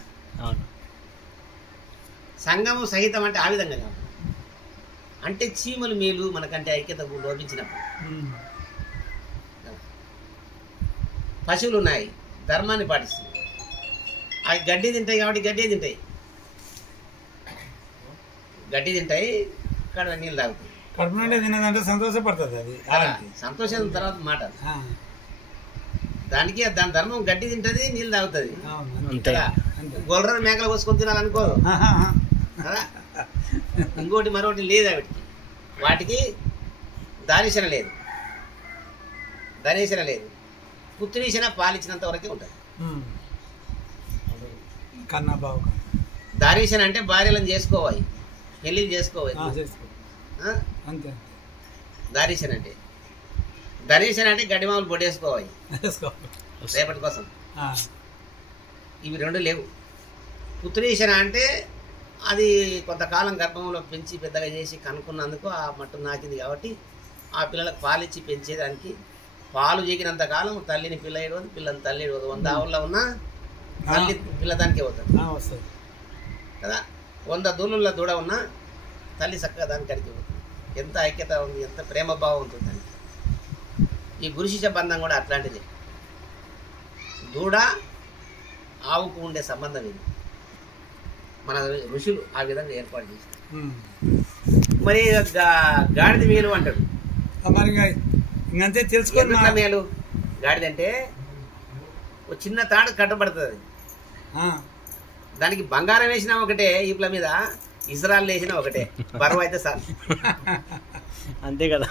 సంఘము సహితం అంటే ఆ విధంగా కాదు. అంటే చీమలు మేలు మనకంటే ఐక్యత లోపించినప్పుడు. పశువులు ఉన్నాయి, ధర్మాన్ని పాటిస్తుంది, అవి గడ్డి తింటాయి కాబట్టి గడ్డి తింటాయి, గడ్డి తింటాయి, కడుపు నీళ్ళు తాగుతాయి. కడుపు నుండి తినదంటే సంతోషపడుతుంది, అది సంతోషం తర్వాత మాట. దానికి దాని ధర్మం గడ్డి తింటది, నీళ్ళు తాగుతుంది. గొర్రె మేకలు కోసుకొని తినాలనుకోదు కదా. ఇంకోటి మరొకటి లేదు వాటికి దానిశన లేదు, ధనేశన లేదు. పుత్రీశన పాలిచ్చినంత వరకే ఉంటుంది. దారీశన అంటే భార్యలను చేసుకోవాలి, పెళ్లి చేసుకోవాలి. దారీశన అంటే, ధనేశన అంటే గడ్డి మామూలు పొడేసుకోవాలి రేపటి కోసం. ఇవి రెండు లేవు. పుత్రీశన అంటే అది కొంతకాలం గర్భంలో పెంచి పెద్దగా చేసి కనుక్కున్నందుకు ఆ మట్టు నాకింది కాబట్టి ఆ పిల్లలకు పాలిచ్చి పెంచేదానికి, పాలు జీకినంత కాలం తల్లిని పిల్ల ఏడవదు, పిల్లని తల్లి ఏడవదు. 100 ఆవుల్లో ఉన్నా తల్లి పిల్ల దానికే అవుతుంది కదా. 100 దూళ్ళ దూడ ఉన్నా తల్లి చక్కగా దానికి అడిగి పోతుంది. ఎంత ఐక్యత ఉంది, ఎంత ప్రేమభావం ఉంటుంది దానికి. ఈ గురు శిష్య బంధం కూడా అట్లాంటిది. దూడ ఆవుకు ఉండే సంబంధం ఇది. మన ఋషులు ఆ విధంగా ఏర్పాటు చేస్తారు. మరి గాడిద మేలు అంటాడు. ఇంకంతే తెలుసుకోండి మేలు. గాడిద అంటే ఒక చిన్న తాడు కట్టబడుతుంది, దానికి బంగారం వేసినా ఒకటే, ఈపుల మీద ఇస్రాయల్ వేసినా ఒకటే, బరువు అయితే సార్ అంతే కదా.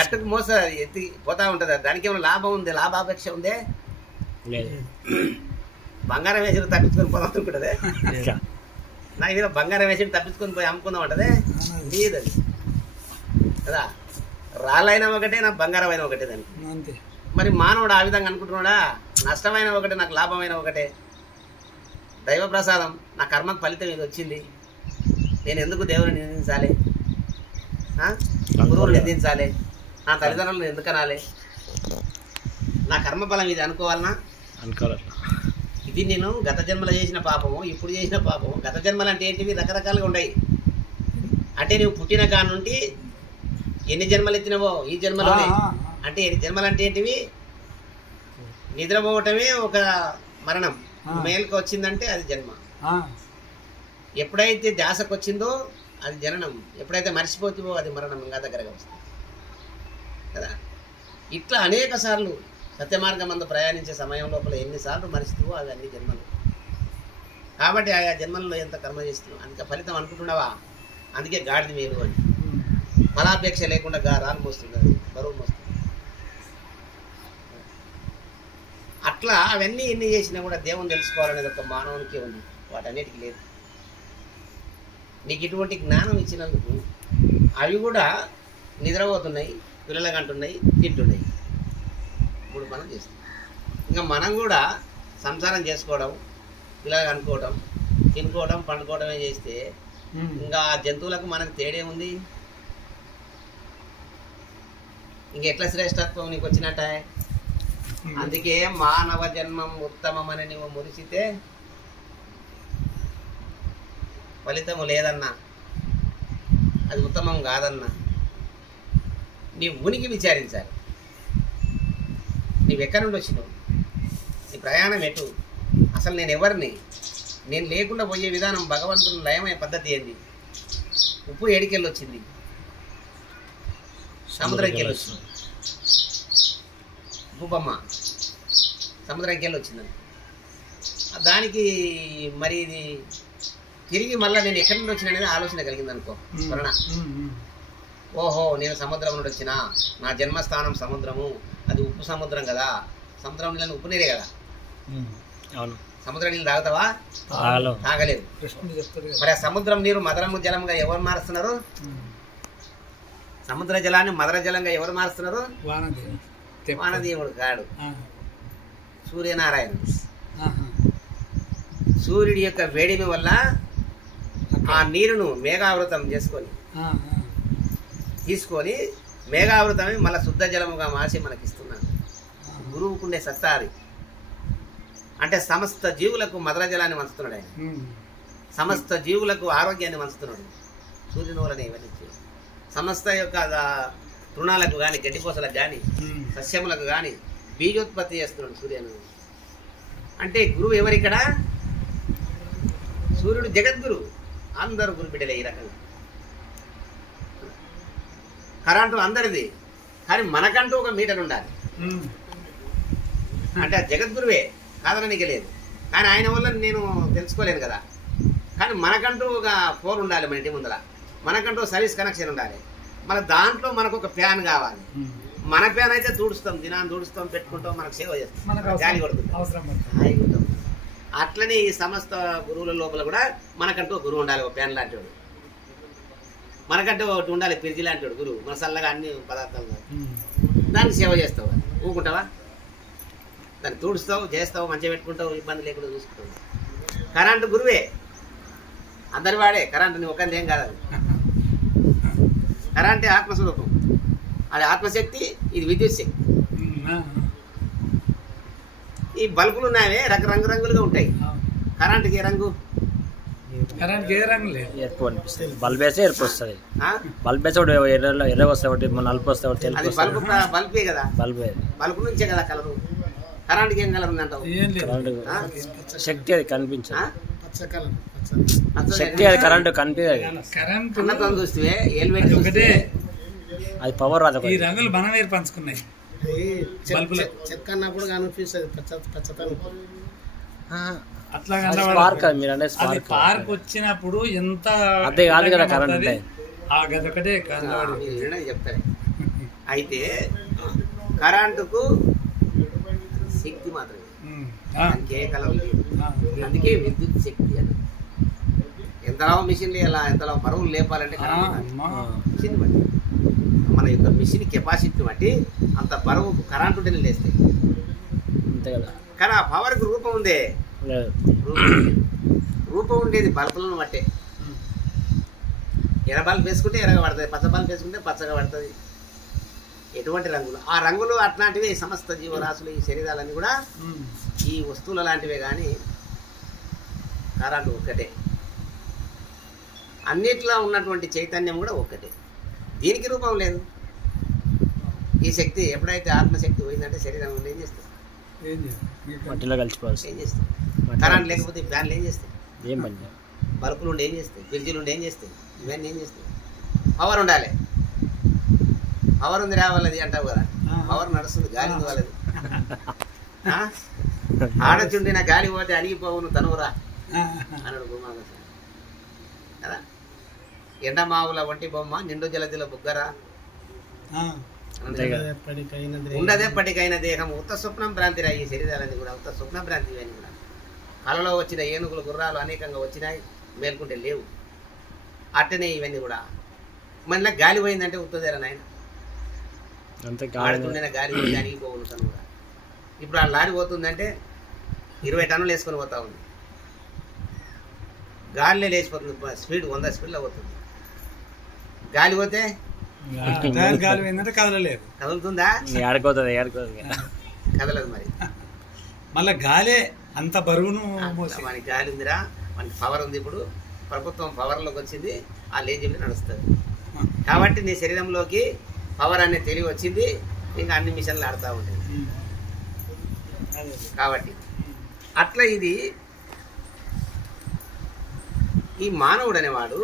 గట్టుకు మోస ఎత్తి పోతా ఉంటది. దానికి ఏమైనా లాభం ఉంది, లాభాపేక్ష ఉందే? బంగారం వేసి తప్పించుకొని పోదాం అనుకుంటదే. నాకు ఏదో బంగారం వేసి తప్పించుకొని పోయి అమ్ముకుందాం ఉంటదే, లేదు అది కదా. రాళ్ళైనా ఒకటే, నాకు బంగారం అయినా ఒకటే దానికి. మరి మానవుడు ఆ విధంగా అనుకుంటున్నాడా? నష్టమైన ఒకటే, నాకు లాభమైన ఒకటే. దైవ ప్రసాదం, నా కర్మకు ఫలితం ఇది వచ్చింది, నేను ఎందుకు దేవుని నిందించాలి, గురువులు నిందించాలి, నా తల్లిదండ్రులను ఎందుకు అనాలి? నా కర్మఫలం ఇది అనుకోవాలనా? అనుకోవాలి. ఇది నేను గత జన్మలో చేసిన పాపము, ఇప్పుడు చేసిన పాపము. గత జన్మలు అంటే ఏంటివి? రకరకాలుగా ఉన్నాయి. అంటే నువ్వు పుట్టిన కాడ నుండి ఎన్ని జన్మలు ఎత్తినవో ఈ జన్మలోనే. అంటే ఎన్ని జన్మలు అంటే ఏంటివి? నిద్రపోవటమే ఒక మరణం, మేలుకు వచ్చిందంటే అది జన్మ. ఎప్పుడైతే ధ్యాసకు వచ్చిందో అది జననం, ఎప్పుడైతే మర్చిపోతుందో అది మరణం, ఇంకా దగ్గరగా వస్తుంది కదా. ఇట్లా అనేక సార్లు సత్యమార్గం మందు ప్రయాణించే సమయం లోపల ఎన్నిసార్లు మరిస్తువో అవి అన్ని జన్మలు. కాబట్టి ఆయా జన్మల్లో ఎంత కర్మ చేస్తున్నావు అందుకే ఫలితం అనుకుంటున్నావా? అందుకే గాడిద మేలు అని. ఫలాపేక్ష లేకుండా రాళ్ళు మోస్తుంది, అది బరువు మోస్తుంది. అట్లా అవన్నీ ఎన్ని చేసినా కూడా దేవుని తెలుసుకోవాలనేది ఒక మానవునికి ఉంది, వాటన్నిటికీ లేదు. నీకు ఇటువంటి జ్ఞానం ఇచ్చినందుకు అవి కూడా నిద్రపోతున్నాయి, పిల్లలకు అంటున్నాయి, తింటున్నాయి. ఇప్పుడు మనం చేస్తాం. ఇంకా మనం కూడా సంసారం చేసుకోవడం, పిల్లలకు అనుకోవడం, తినుకోవడం, పండుకోవడమే చేస్తే ఇంకా జంతువులకు మనకు తేడే ఉంది. ఇంకెట్లా శ్రేష్టత్వం నీకు వచ్చినట్ట? అందుకే మానవ జన్మం ఉత్తమమని నువ్వు మురిసితే ఫలితము లేదన్నా, అది ఉత్తమం కాదన్నా. నీ ఉనికి విచారించాలి. నీవెక్కడి నుండి వచ్చినావు, నీ ప్రయాణం ఎటు, అసలు నేను ఎవరిని, నేను లేకుండా పోయే విధానం, భగవంతుని లయమయ్యే పద్ధతి ఏంది, ఉప్పు ఏడికెళ్ళి వచ్చింది, సముద్రంకి వెళ్ళి వచ్చింది. భూపమ్మ సముద్రంకి వెళ్ళి వచ్చిందని. దానికి మరి ఇది తిరిగి మళ్ళీ నేను ఎక్కడి నుండి వచ్చిన అనేది ఆలోచన కలిగింది అనుకో స్మరణ. ఓహో నేను సముద్రం నుండి వచ్చిన, నా జన్మస్థానం సముద్రము, అది ఉప్పు సముద్రం కదా, సముద్రం నీళ్ళని ఉప్పు నీరే కదా. అవును. సముద్రం నీళ్ళు తాగుతావా? తాగలేవు. మరి ఆ సముద్రం నీరు మధురము జలంగా ఎవరు మారుస్తున్నారు? సముద్ర జలాన్ని మధుర జలంగా ఎవరు మారుస్తున్నారు? వానదేవుడు కాడు, సూర్యనారాయణుడు. సూర్యుడి యొక్క వేడిమి వల్ల ఆ నీరును మేఘావృతం తీసుకొని మేఘావృతమే మళ్ళీ శుద్ధ జలముగా మార్చి మనకిస్తున్నాడు. గురువుకుండే సత్తా అది. అంటే సమస్త జీవులకు మధుర జలాన్ని వంచుతున్నాడు ఆయన. సమస్త జీవులకు ఆరోగ్యాన్ని వంచుతున్నాడు సూర్యుని వలన. ఇవన్నీ సమస్త యొక్క తృణాలకు కానీ, గడ్డిపోసలకు కానీ, సస్యములకు కానీ బీజోత్పత్తి చేస్తున్నాడు సూర్యుని. అంటే గురువు ఎవరిక్కడ? సూర్యుడు జగద్గురు. అందరూ గురు బిడ్డలే. ఈ రకంగా కరెంటు అందరిది, కానీ మనకంటూ ఒక మీటర్ ఉండాలి. అంటే జగద్గురువే, కాదననికి లేదు. కానీ ఆయన వల్ల నేను తెలుసుకోలేను కదా. కానీ మనకంటూ ఒక ఫోన్ ఉండాలి మన ఇంటి ముందర, మనకంటూ సర్వీస్ కనెక్షన్ ఉండాలి. మన దాంట్లో మనకు ఒక ఫ్యాన్ కావాలి. మన ఫ్యాన్ అయితే తుడుస్తాం, దినాన్ని తుడుస్తాం, పెట్టుకుంటాం, మనకు సేవ చేస్తాం, గాలి కొడుతుంది. అట్లనే ఈ సమస్త గురువుల లోపల కూడా మనకంటూ గురువు ఉండాలి. ఒక ఫ్యాన్ లాంటి వాడు మనకంటూ ఒకటి ఉండాలి. పిరిచి లాంటి వాడు గురువు. మన సల్లగా అన్ని పదార్థాలు దానికి సేవ చేస్తావు, ఊకుంటావా? దాన్ని తుడుస్తావు, చేస్తావు, మంచిగా పెట్టుకుంటావు, ఇబ్బంది లేకుండా చూసుకుంటావు. కరెంటు గురువే, అందరి వాడే. కరెంటు ఒకరిది ఏం కాదు. కరెంటే ఆత్మస్వరూపం, అది ఆత్మశక్తి, ఇది విద్యుత్ శక్తి. ఈ బల్బులు ఉన్నాయే రంగురంగులుగా ఉంటాయి. కరెంటుకి ఏ రంగు? కరెంట్కి ఏ రంగు లేదు. ఎరుపు అనిపిస్తుంది. బల్బ్ వేస్తే ఎరుపు వస్తుంది. బల్బ్ వేస్తే ఎర్ర వస్తాయి, ఒకటి నలుపు వస్తాయి, ఒకటి తెలుపు వస్తాయి. బల్బే కదా, బల్బు నుంచే కదా కలరు. కరెంట్కి ఏం కలర్ ఉందంటావు? శక్తి, అది కనిపించదు. శక్తి, అది కరెంట్ కనిపించదు. చూస్తే ఒకటే, అది పవర్. అది ఈ రంగులు మనం ఏర్పంచుకున్నాయి. చెక్క అన్నప్పుడు కనిపిస్తుంది పచ్చతనం. అట్లా పార్క్ వచ్చినప్పుడు ఎంత అదే కాదు కదా కరెంట్. అదొకటే చెప్తారు. అయితే కరెంటుకు శక్తి మాత్రమే, దానికి ఏ కలర్ లేదు. అందుకే విద్యుత్ శక్తి అని. ఎంతలో మిషన్లు ఎలా, ఎంతలో బరువులు లేపాలంటే మిషన్ బట్టి, మన యొక్క మిషన్ కెపాసిటీ బట్టి అంత బరువు కరెంటు ఉంటేనే లేస్తాయి. అంతే కదా. కానీ ఆ పవర్కి రూపం ఉందే, రూపం ఉండేది బల్బులను బట్టే. ఎర్ర బల్బు వేసుకుంటే ఎర్రగా పడుతుంది, పచ్చ బల్బు వేసుకుంటే పచ్చగా పడుతుంది. ఎటువంటి రంగులు? ఆ రంగులు అట్లాంటివి. సమస్త జీవరాశులు, ఈ శరీరాలన్నీ కూడా ఈ వస్తువుల లాంటివే. కానీ కరెంటు ఒక్కటే. అన్నిట్లో ఉన్నటువంటి చైతన్యం కూడా ఒక్కటే, దీనికి రూపం లేదు. ఈ శక్తి ఎప్పుడైతే ఆత్మశక్తి పోయిందంటే శరీరం ఏం చేస్తుంది? మట్టిలో కలిసిపోవాలి. ఏం చేస్తాయి? కరెంట్ లేకపోతే ఫ్యాన్లు ఏం చేస్తాయి? ఏం పని? బల్బులు ఉండి ఏం చేస్తాయి? ఫ్రిడ్జ్లు ఉండి ఏం చేస్తాయి? ఇవన్నీ ఏం చేస్తాయి? పవర్ ఉండాలి. పవర్ ఉంది రావాలది అంటావు కదా, పవర్ నడుస్తుంది, గాలి వాళ్ళది. ఆడచుండిన గాలి పోతే అడిగిపోవును తనువురా అన్నాడు గురుమాన కదా. ఎండమావుల వంటి బొమ్మ నిండు జలదిల బుగ్గరా, ఉండదెప్పటికైన దేహం ఉత్త స్వప్నం భ్రాంతిరా. ఈ శరీరాలన్నీ కూడా ఉత్త స్వప్న భ్రాంతి. ఇవన్నీ కూడా కళలో వచ్చిన ఏనుగులు, గుర్రాలు అనేకంగా వచ్చినాయి, మేల్కుంటే లేవు. అట్టనే ఇవన్నీ కూడా. మళ్ళీ గాలి పోయిందంటే ఉత్తదేరా నాయన, ఆడుతుండే గాలి పోయి అనిగిపోవును తను కూడా. ఇప్పుడు ఆ లారీ పోతుందంటే 20 టన్నులు వేసుకొని పోతా ఉంది. గాలిలో లేచిపోతుంది, స్పీడ్ 100 స్పీడ్లో పోతుంది. గాలి పోతే గాలి పోయిందంటే కదలలేదు. కదులుతుందా? కదలదు. మరి మళ్ళీ గాలే అంత బరువును. మనకి గాలి ఉందిరా, మనకి పవర్ ఉంది. ఇప్పుడు ప్రభుత్వం పవర్లోకి వచ్చింది, ఆ లేజిబుల్ నడుస్తుంది. కాబట్టి నీ శరీరంలోకి పవర్ అనే తెలివి వచ్చింది, ఇంకా అన్ని మిషన్లు ఆడుతూ ఉంటాయి. కాబట్టి అట్లా ఇది ఈ మానవుడు అనేవాడు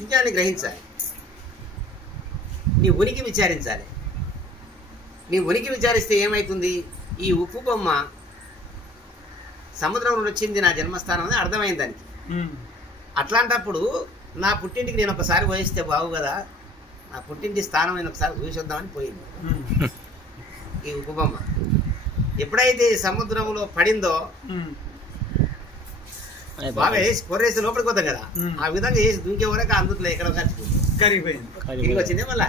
నిజాన్ని గ్రహించాలి, నీ ఉనికి విచారించాలి. నీ ఉనికి విచారిస్తే ఏమవుతుంది, ఈ ఉప్పు బొమ్మ సముద్రం నుండి వచ్చింది నా జన్మస్థానం అని అర్థమైంది దానికి. అట్లాంటప్పుడు నా పుట్టింటికి నేను ఒకసారి పోయిస్తే బాగు కదా, నా పుట్టింటి స్థానం నేను ఒకసారి చూసొద్దామని పోయింది ఈ ఉప్పు బొమ్మ. ఎప్పుడైతే ఈ సముద్రంలో పడిందో బాగా వేసి పొర్రేసి లోపలికి పోతాం కదా, ఆ విధంగా వేసి దుంకే వరకు అందులో ఎక్కడ కరిగిపోయింది, తిరిగి వచ్చిందే మళ్ళా.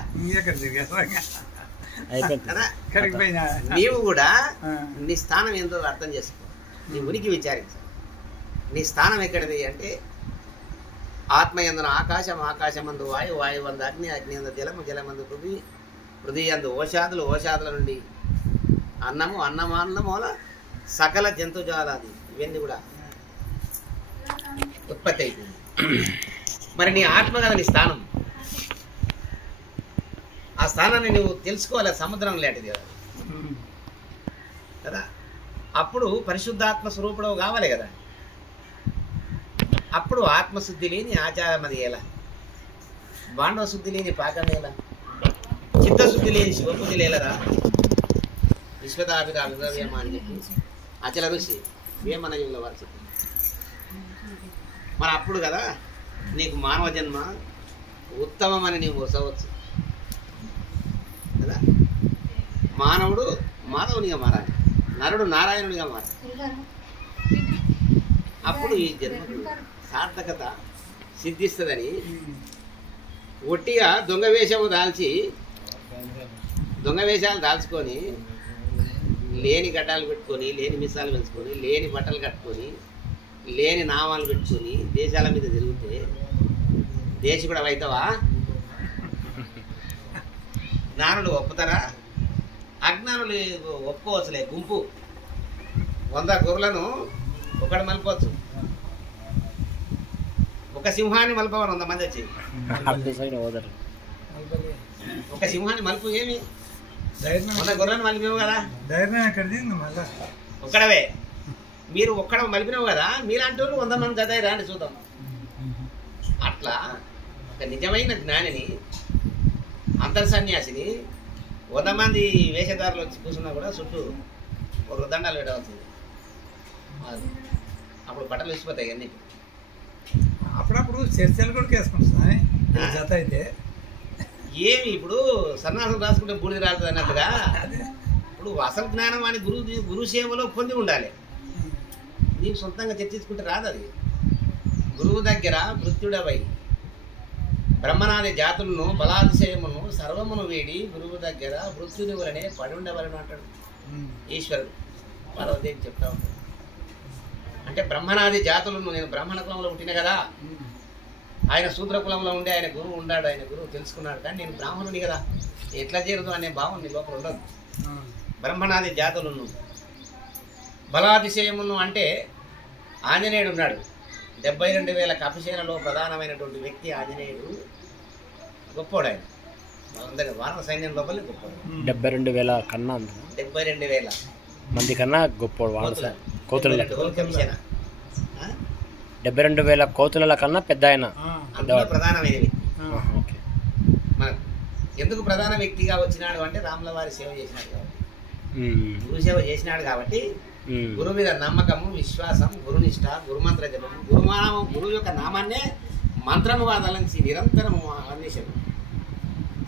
నీవు కూడా నీ స్థానం ఏందో అర్థం చేసుకో, నీ ఉనికి విచారించు. నీ స్థానం ఎక్కడిది అంటే ఆత్మయందున ఆకాశం, ఆకాశమందు వాయు, వాయువందు అగ్ని, అగ్నియందు జలము, జలమందు పృథివీ, పృథివీయందు ఓషాదులు, ఓషాదుల నుండి అన్నము, అన్నమాన్నమూల సకల జంతుజాలాది ఇవన్నీ కూడా ఉత్పత్తి అయిపోయింది. మరి నీ ఆత్మ కదా నీ స్థానం, ఆ స్థానాన్ని నువ్వు తెలుసుకోవాలి. సముద్రం లాంటిది కదా కదా, అప్పుడు పరిశుద్ధాత్మ స్వరూపుడు కావాలి కదా. అప్పుడు ఆత్మశుద్ధి లేని ఆచారం అది ఎలా, బాండవ శుద్ధి లేని పాకం ఎలా, చిత్తశుద్ధి లేని శివబుద్ధి లేలరా. విశ్వదాభిరా విభవ్యమ అని చెప్పి అచల ఋషి వేమన యుగంలో వారు చెప్పి, మరి అప్పుడు కదా నీకు మానవ జన్మ ఉత్తమమని నీవు వసవచ్చు కదా. మానవుడు మాధవునిగా మారాలి, నరుడు నారాయణునిగా మారాలి. అప్పుడు ఈ జన్మకు సార్థకత సిద్ధిస్తుందని ఒట్టిగా దొంగ వేషము దాల్చి, దొంగ వేషాలు దాల్చుకొని, లేని గడ్డాలు పెట్టుకొని, లేని మిసాలు పెంచుకొని, లేని బట్టలు కట్టుకొని, లేని నామాలు పెట్టుకొని దేశాల మీద తిరిగితే దేశకుడు అవుతావా? జ్ఞానులు ఒప్పుతారా? అజ్ఞానులు ఒప్పుకోవచ్చులే. గుంపు 100 గొర్రెలను ఒకటి మలిపోవచ్చు, ఒక సింహాన్ని మలపవని 100 మంది వచ్చి ఒక సింహాన్ని మలుపు ఏమి 100 గొర్రెలను మలిపినావు కదా, ఒక్కడవే మీరు ఒక్కడ మలిపినావు కదా, మీలాంటి వాళ్ళు 100 మంది కదా రాండి చూద్దాం. అట్లా ఒక నిజమైన జ్ఞానిని, అంతర్సన్యాసిని 100 మంది వేషధారులు వచ్చి కూర్చున్నా కూడా చుట్టూ ఒక దండాలు పెట్టవలసింది. అప్పుడు బట్టలు వేసిపోతాయి అన్నీ. అప్పుడప్పుడు చర్చలు కూడా వేసుకుంటున్నాయి జత అయితే. ఏమి ఇప్పుడు సన్యాసం రాసుకుంటే బూడిద రాలుతుంది అన్నట్టుగా, ఇప్పుడు అసలు జ్ఞానం అని గురు సేవలో పొంది ఉండాలి. నీకు సొంతంగా చర్చించుకుంటే రాదు అది. గురువు దగ్గర మృత్యుడవై బ్రహ్మనాది జాతులను బలాతిశయమును సర్వమును వేడి గురువు దగ్గర మృత్యునివలనే పడి ఉండవలను అంటాడు ఈశ్వరుడు. పార్వతీదేవి చెప్తా ఉంటాడు. అంటే బ్రహ్మనాది జాతులను, నేను బ్రాహ్మణ కులంలో పుట్టిన కదా, ఆయన శూద్ర కులంలో ఉండే ఆయన గురువు ఉన్నాడు, ఆయన గురువు తెలుసుకున్నాడు, కానీ నేను బ్రాహ్మణుని కదా ఎట్లా చేరదు అనే భావం నీ లోపల ఉండదు. బ్రహ్మనాది జాతులను బలాతిశయమును అంటే ఆంజనేయుడు ఉన్నాడు. 72,000 కపిసేనలో ప్రధానమైనటువంటి వ్యక్తి ఆంజనేయుడు. గొప్పోడు ఆయన, వాళ్ళందరూ వానర సైన్యం లోపల గొప్పోడు. 72,000 కన్నా 72,000 మంది కన్నా గొప్పోడు కోతుల 72,000 కోతుల కన్నా పెద్ద ఆయన, అందులో ప్రధానమైన వ్యక్తి. మనకు ఎందుకు ప్రధాన వ్యక్తిగా వచ్చినాడు అంటే రాముల వారి సేవ చేసినాడు కాబట్టి, గురు సేవ చేసినాడు కాబట్టి గురువు మీద నమ్మకము, విశ్వాసం, గురునిష్ట, గురుమంత్ర జపము, గురువు యొక్క నామాన్నే మంత్రము వాదాలని నిరంతరము అందించాడు.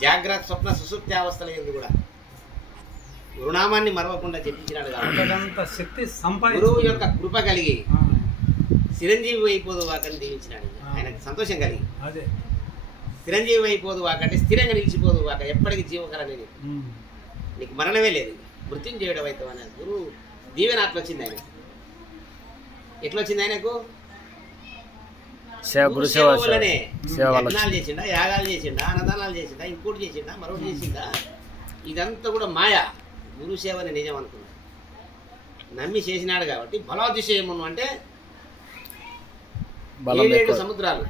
జాగ్రత్త, స్వప్న, సుషుప్తి అవస్థల ఎందు కూడా గురునామాన్ని మరవకుండా చెప్పించినాడు కాబట్టి గురువు యొక్క కృప కలిగి చిరంజీవి అయిపోదు వాకని దీవించినాడు. ఆయనకు సంతోషం కలిగి చిరంజీవి అయిపోదు వాకంటే స్థిరంగా నిలిచిపోదు వాక, ఎప్పటికీ జీవకరని నీకు మరణమే లేదు, మృత్యుంజయుడు అవుతావు అనే గురువు దీవెన అట్లా వచ్చింది. ఆయన ఎట్లా వచ్చింది? ఆయనకు వల్లనే యజ్ఞాలు చేసిండా, యాగాలు చేసిండా, అన్నదానాలు చేసిండా, ఇంకోటి చేసిండా, మరొకటి చేసిండా, ఇదంతా కూడా మాయా. గురుసేవని నిజం అనుకున్నాడు, నమ్మి చేసినాడు కాబట్టి. బలాతిశయమును అంటే 7 సముద్రాలు,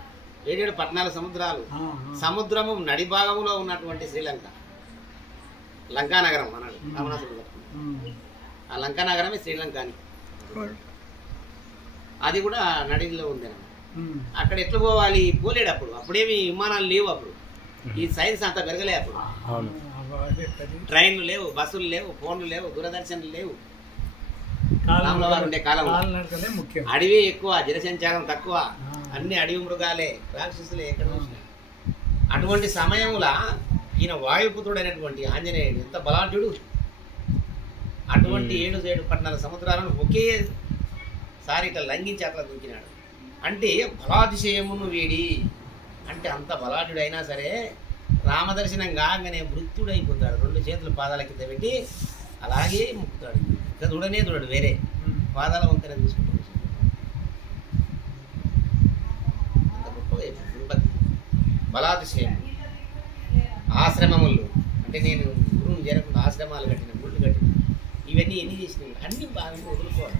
7 పట్టణాల సముద్రాలు, సముద్రము నడి భాగంలో ఉన్నటువంటి శ్రీలంక, లంకానగరం అన్నాడు రావణాసురుడు. ఆ లంకానగరమే శ్రీలంక అని, అది కూడా నడిలో ఉంది అన్నమాట. అక్కడ ఎట్లా పోవాలి? పోలేడు. అప్పుడేమి విమానాలు లేవు. అప్పుడు ఈ సైన్స్ అంత పెరగలే అప్పుడు. ట్రైన్లు లేవు, బస్సులు లేవు, ఫోన్లు లేవు, దూరదర్శన్లు లేవు. రాములవారు ఉండే కాలంలో అడవి ఎక్కువ, జనసంచారం తక్కువ, అన్ని అడవి మృగాలే, రాక్షసులే ఎక్కడ చూసినా. అటువంటి సమయంలో ఈయన వాయుపుత్రుడైనటువంటి ఆంజనేయుడు ఎంత బలాఢ్యుడు. అటువంటి 7 పట్టణాల సముద్రాలను ఒకేసారి ఇట్లా లంఘించి అట్లా దూకినాడు. అంటే బలాతిశయమును వీడి, అంటే అంత బలాఢ్యుడైనా సరే రామదర్శనం కాగానే మృత్యుడైపోతాడు. 2 చేతులు పాదాల కింద పెట్టి అలాగే ముక్కుతాడు. ఇంకా చూడనే చూడడు, వేరే పాదాల వంకనే చూసుకుంటాడు. అంత గొప్ప బలాతిశయం. ఆశ్రమములు అంటే నేను గురువుని చేరకుండా ఆశ్రమాలు కట్టిన, గుళ్ళు కట్టిన, ఇవన్నీ ఎన్ని చేసినాయి, అన్ని బాగా వదులుకోవాలి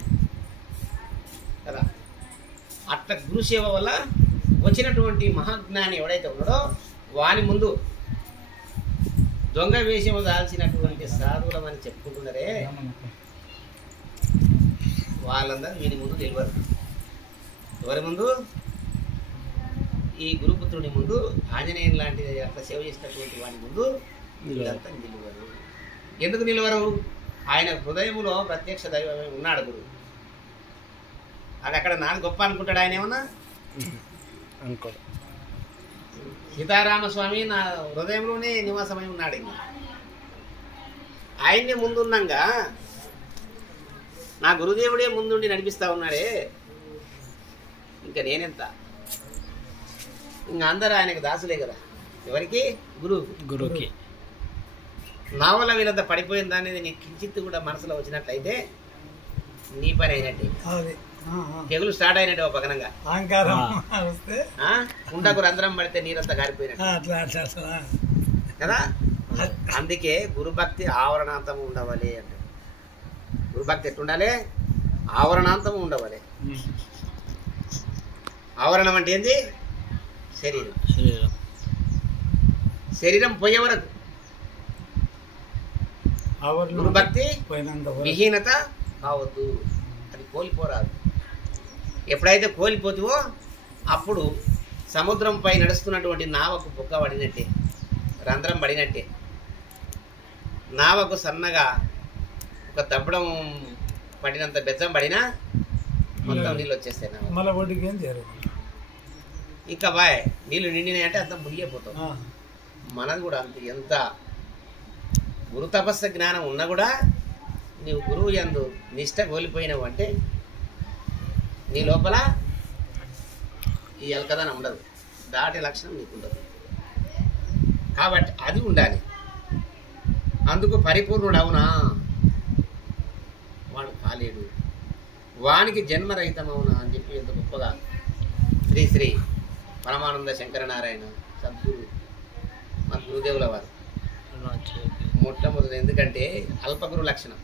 కదా. అట్లా గురుసేవ వల్ల వచ్చినటువంటి మహాజ్ఞాని ఎవడైతే ఉన్నాడో వాని ముందు దొంగ వేషము దాల్చినటువంటి సాధువులమని చెప్పుకుంటున్నారే, వాళ్ళందరూ వీని ముందు నిలవరు. ఎవరి ముందు? ఈ గురుపుత్రుని ముందు, ఆంజనేయుని లాంటి అట్లా సేవ చేసినటువంటి వాని ముందు వీళ్ళంతా నిలవరు. ఎందుకు నిలవరు? ఆయన హృదయములో ప్రత్యక్ష దైవమే ఉన్నాడు గురువు. అది అక్కడ నాకు గొప్ప అనుకుంటాడు ఆయన ఏమన్నా అనుకో. సీతారామస్వామి నా హృదయంలోనే నివాసమై ఉన్నాడు. ఇంకా ఆయన్నే ముందున్నాగా నా గురుదేవుడే ముందుండి నడిపిస్తా ఉన్నాడే, ఇంకా నేనెంత? ఇంకా అందరూ ఆయనకు దాసులే కదా. ఎవరికి? గురువుకి. నా వల్ల వీళ్ళంతా పడిపోయిన దాన్ని నీ కించిత్ కూడా మనసులో వచ్చినట్లయితే నీ పని అయినట్టే. తెగులు స్టార్ట్ అయినట్టు ఒక పగనంగా ఉండకు రంధ్రం పడితే నీరంతా గారిపోయినట్టు కదా. అందుకే గురుభక్తి ఆవరణాంతము ఉండవాలి అంటే. గురుభక్తి ఎట్టుండాలి? ఆవరణాంతము ఉండవాలి. ఆవరణం అంటే ఏంది? శరీరం. శరీరం పోయే వరకు గురుభక్తి విహీనత కావద్దు. అది కోల్పోరాదు. ఎప్పుడైతే కోల్పోతావో అప్పుడు సముద్రంపై నడుస్తున్నటువంటి నావకు బొక్క పడినట్టే, రంధ్రం పడినట్టే. నావకు సన్నగా ఒక దబ్బడం పడినంత బెజ్జం పడినా మొత్తం నీళ్ళు వచ్చేస్తాయి. ఇంకా బాయ్ నీళ్ళు నిండినాయంటే అంత మునిగిపోతాం. మనది కూడా అంత. ఎంత గురు తపస్సు జ్ఞానం ఉన్నా కూడా నీవు గురువు యందు నిష్ట కోల్పోయినావు అంటే నీ లోపల ఈ ఎలకదనం ఉండదు, దాటి లక్షణం నీకు ఉండదు. కాబట్టి అది ఉండాలి. అందుకు పరిపూర్ణుడు అవునా వాడు కాలేడు, వానికి జన్మరహితం అవునా అని చెప్పి ఎంత గొప్పగా శ్రీ శ్రీ పరమానంద శంకరనారాయణ సద్గురు మా గురుదేవుల వారు మొట్టమొదటి. ఎందుకంటే అల్పగురు లక్షణం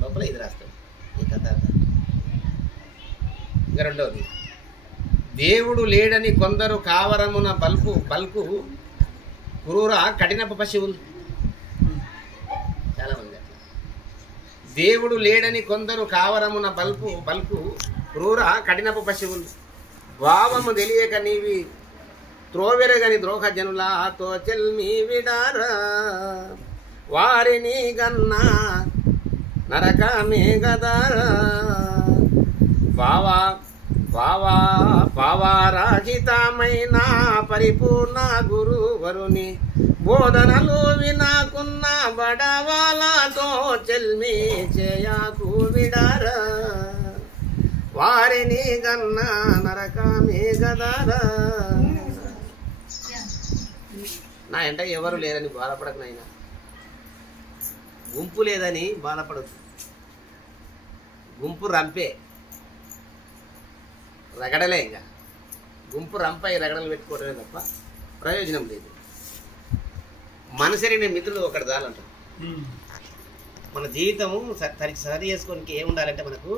లోపల ఇది రాస్తాడు ఈ కథ. ఇంకా రెండవది, దేవుడు లేడని కొందరు కావరమున పలుకు క్రూర కఠినపు పశువులు. చాలా మంది అట్లా. దేవుడు లేడని కొందరు కావరమున పలుకు క్రూర కఠినపు పశువులు. భావము తెలియక నీవి త్రోవెరగని ద్రోహ జనులాతో చెల్మి విడారా, వారిని గన్నా నరకమే గదారా. భావారాజితమైన పరిపూర్ణ గురువరుని బోధనలు వినాకున్న బడవాలతో చెల్మి చేయకు విడారా, వారిని గన్నా నరకమే గదారా. నా ఎంట ఎవరు లేరని బాధపడకు నాయనా, గుంపు లేదని బాధపడదు. గుంపు రంపే, రగడలే. ఇంకా గుంపు రంపై రగడలు పెట్టుకోవడమే తప్ప ప్రయోజనం లేదు. మనసరిని మిత్రులు ఒకటి చాలంటారు. మన జీవితము సరి చేసుకోనికి ఏముండాలంటే మనకు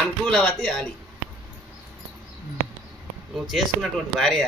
అనుకూలవతి ఆలి. నువ్వు చేసుకున్నటువంటి భార్య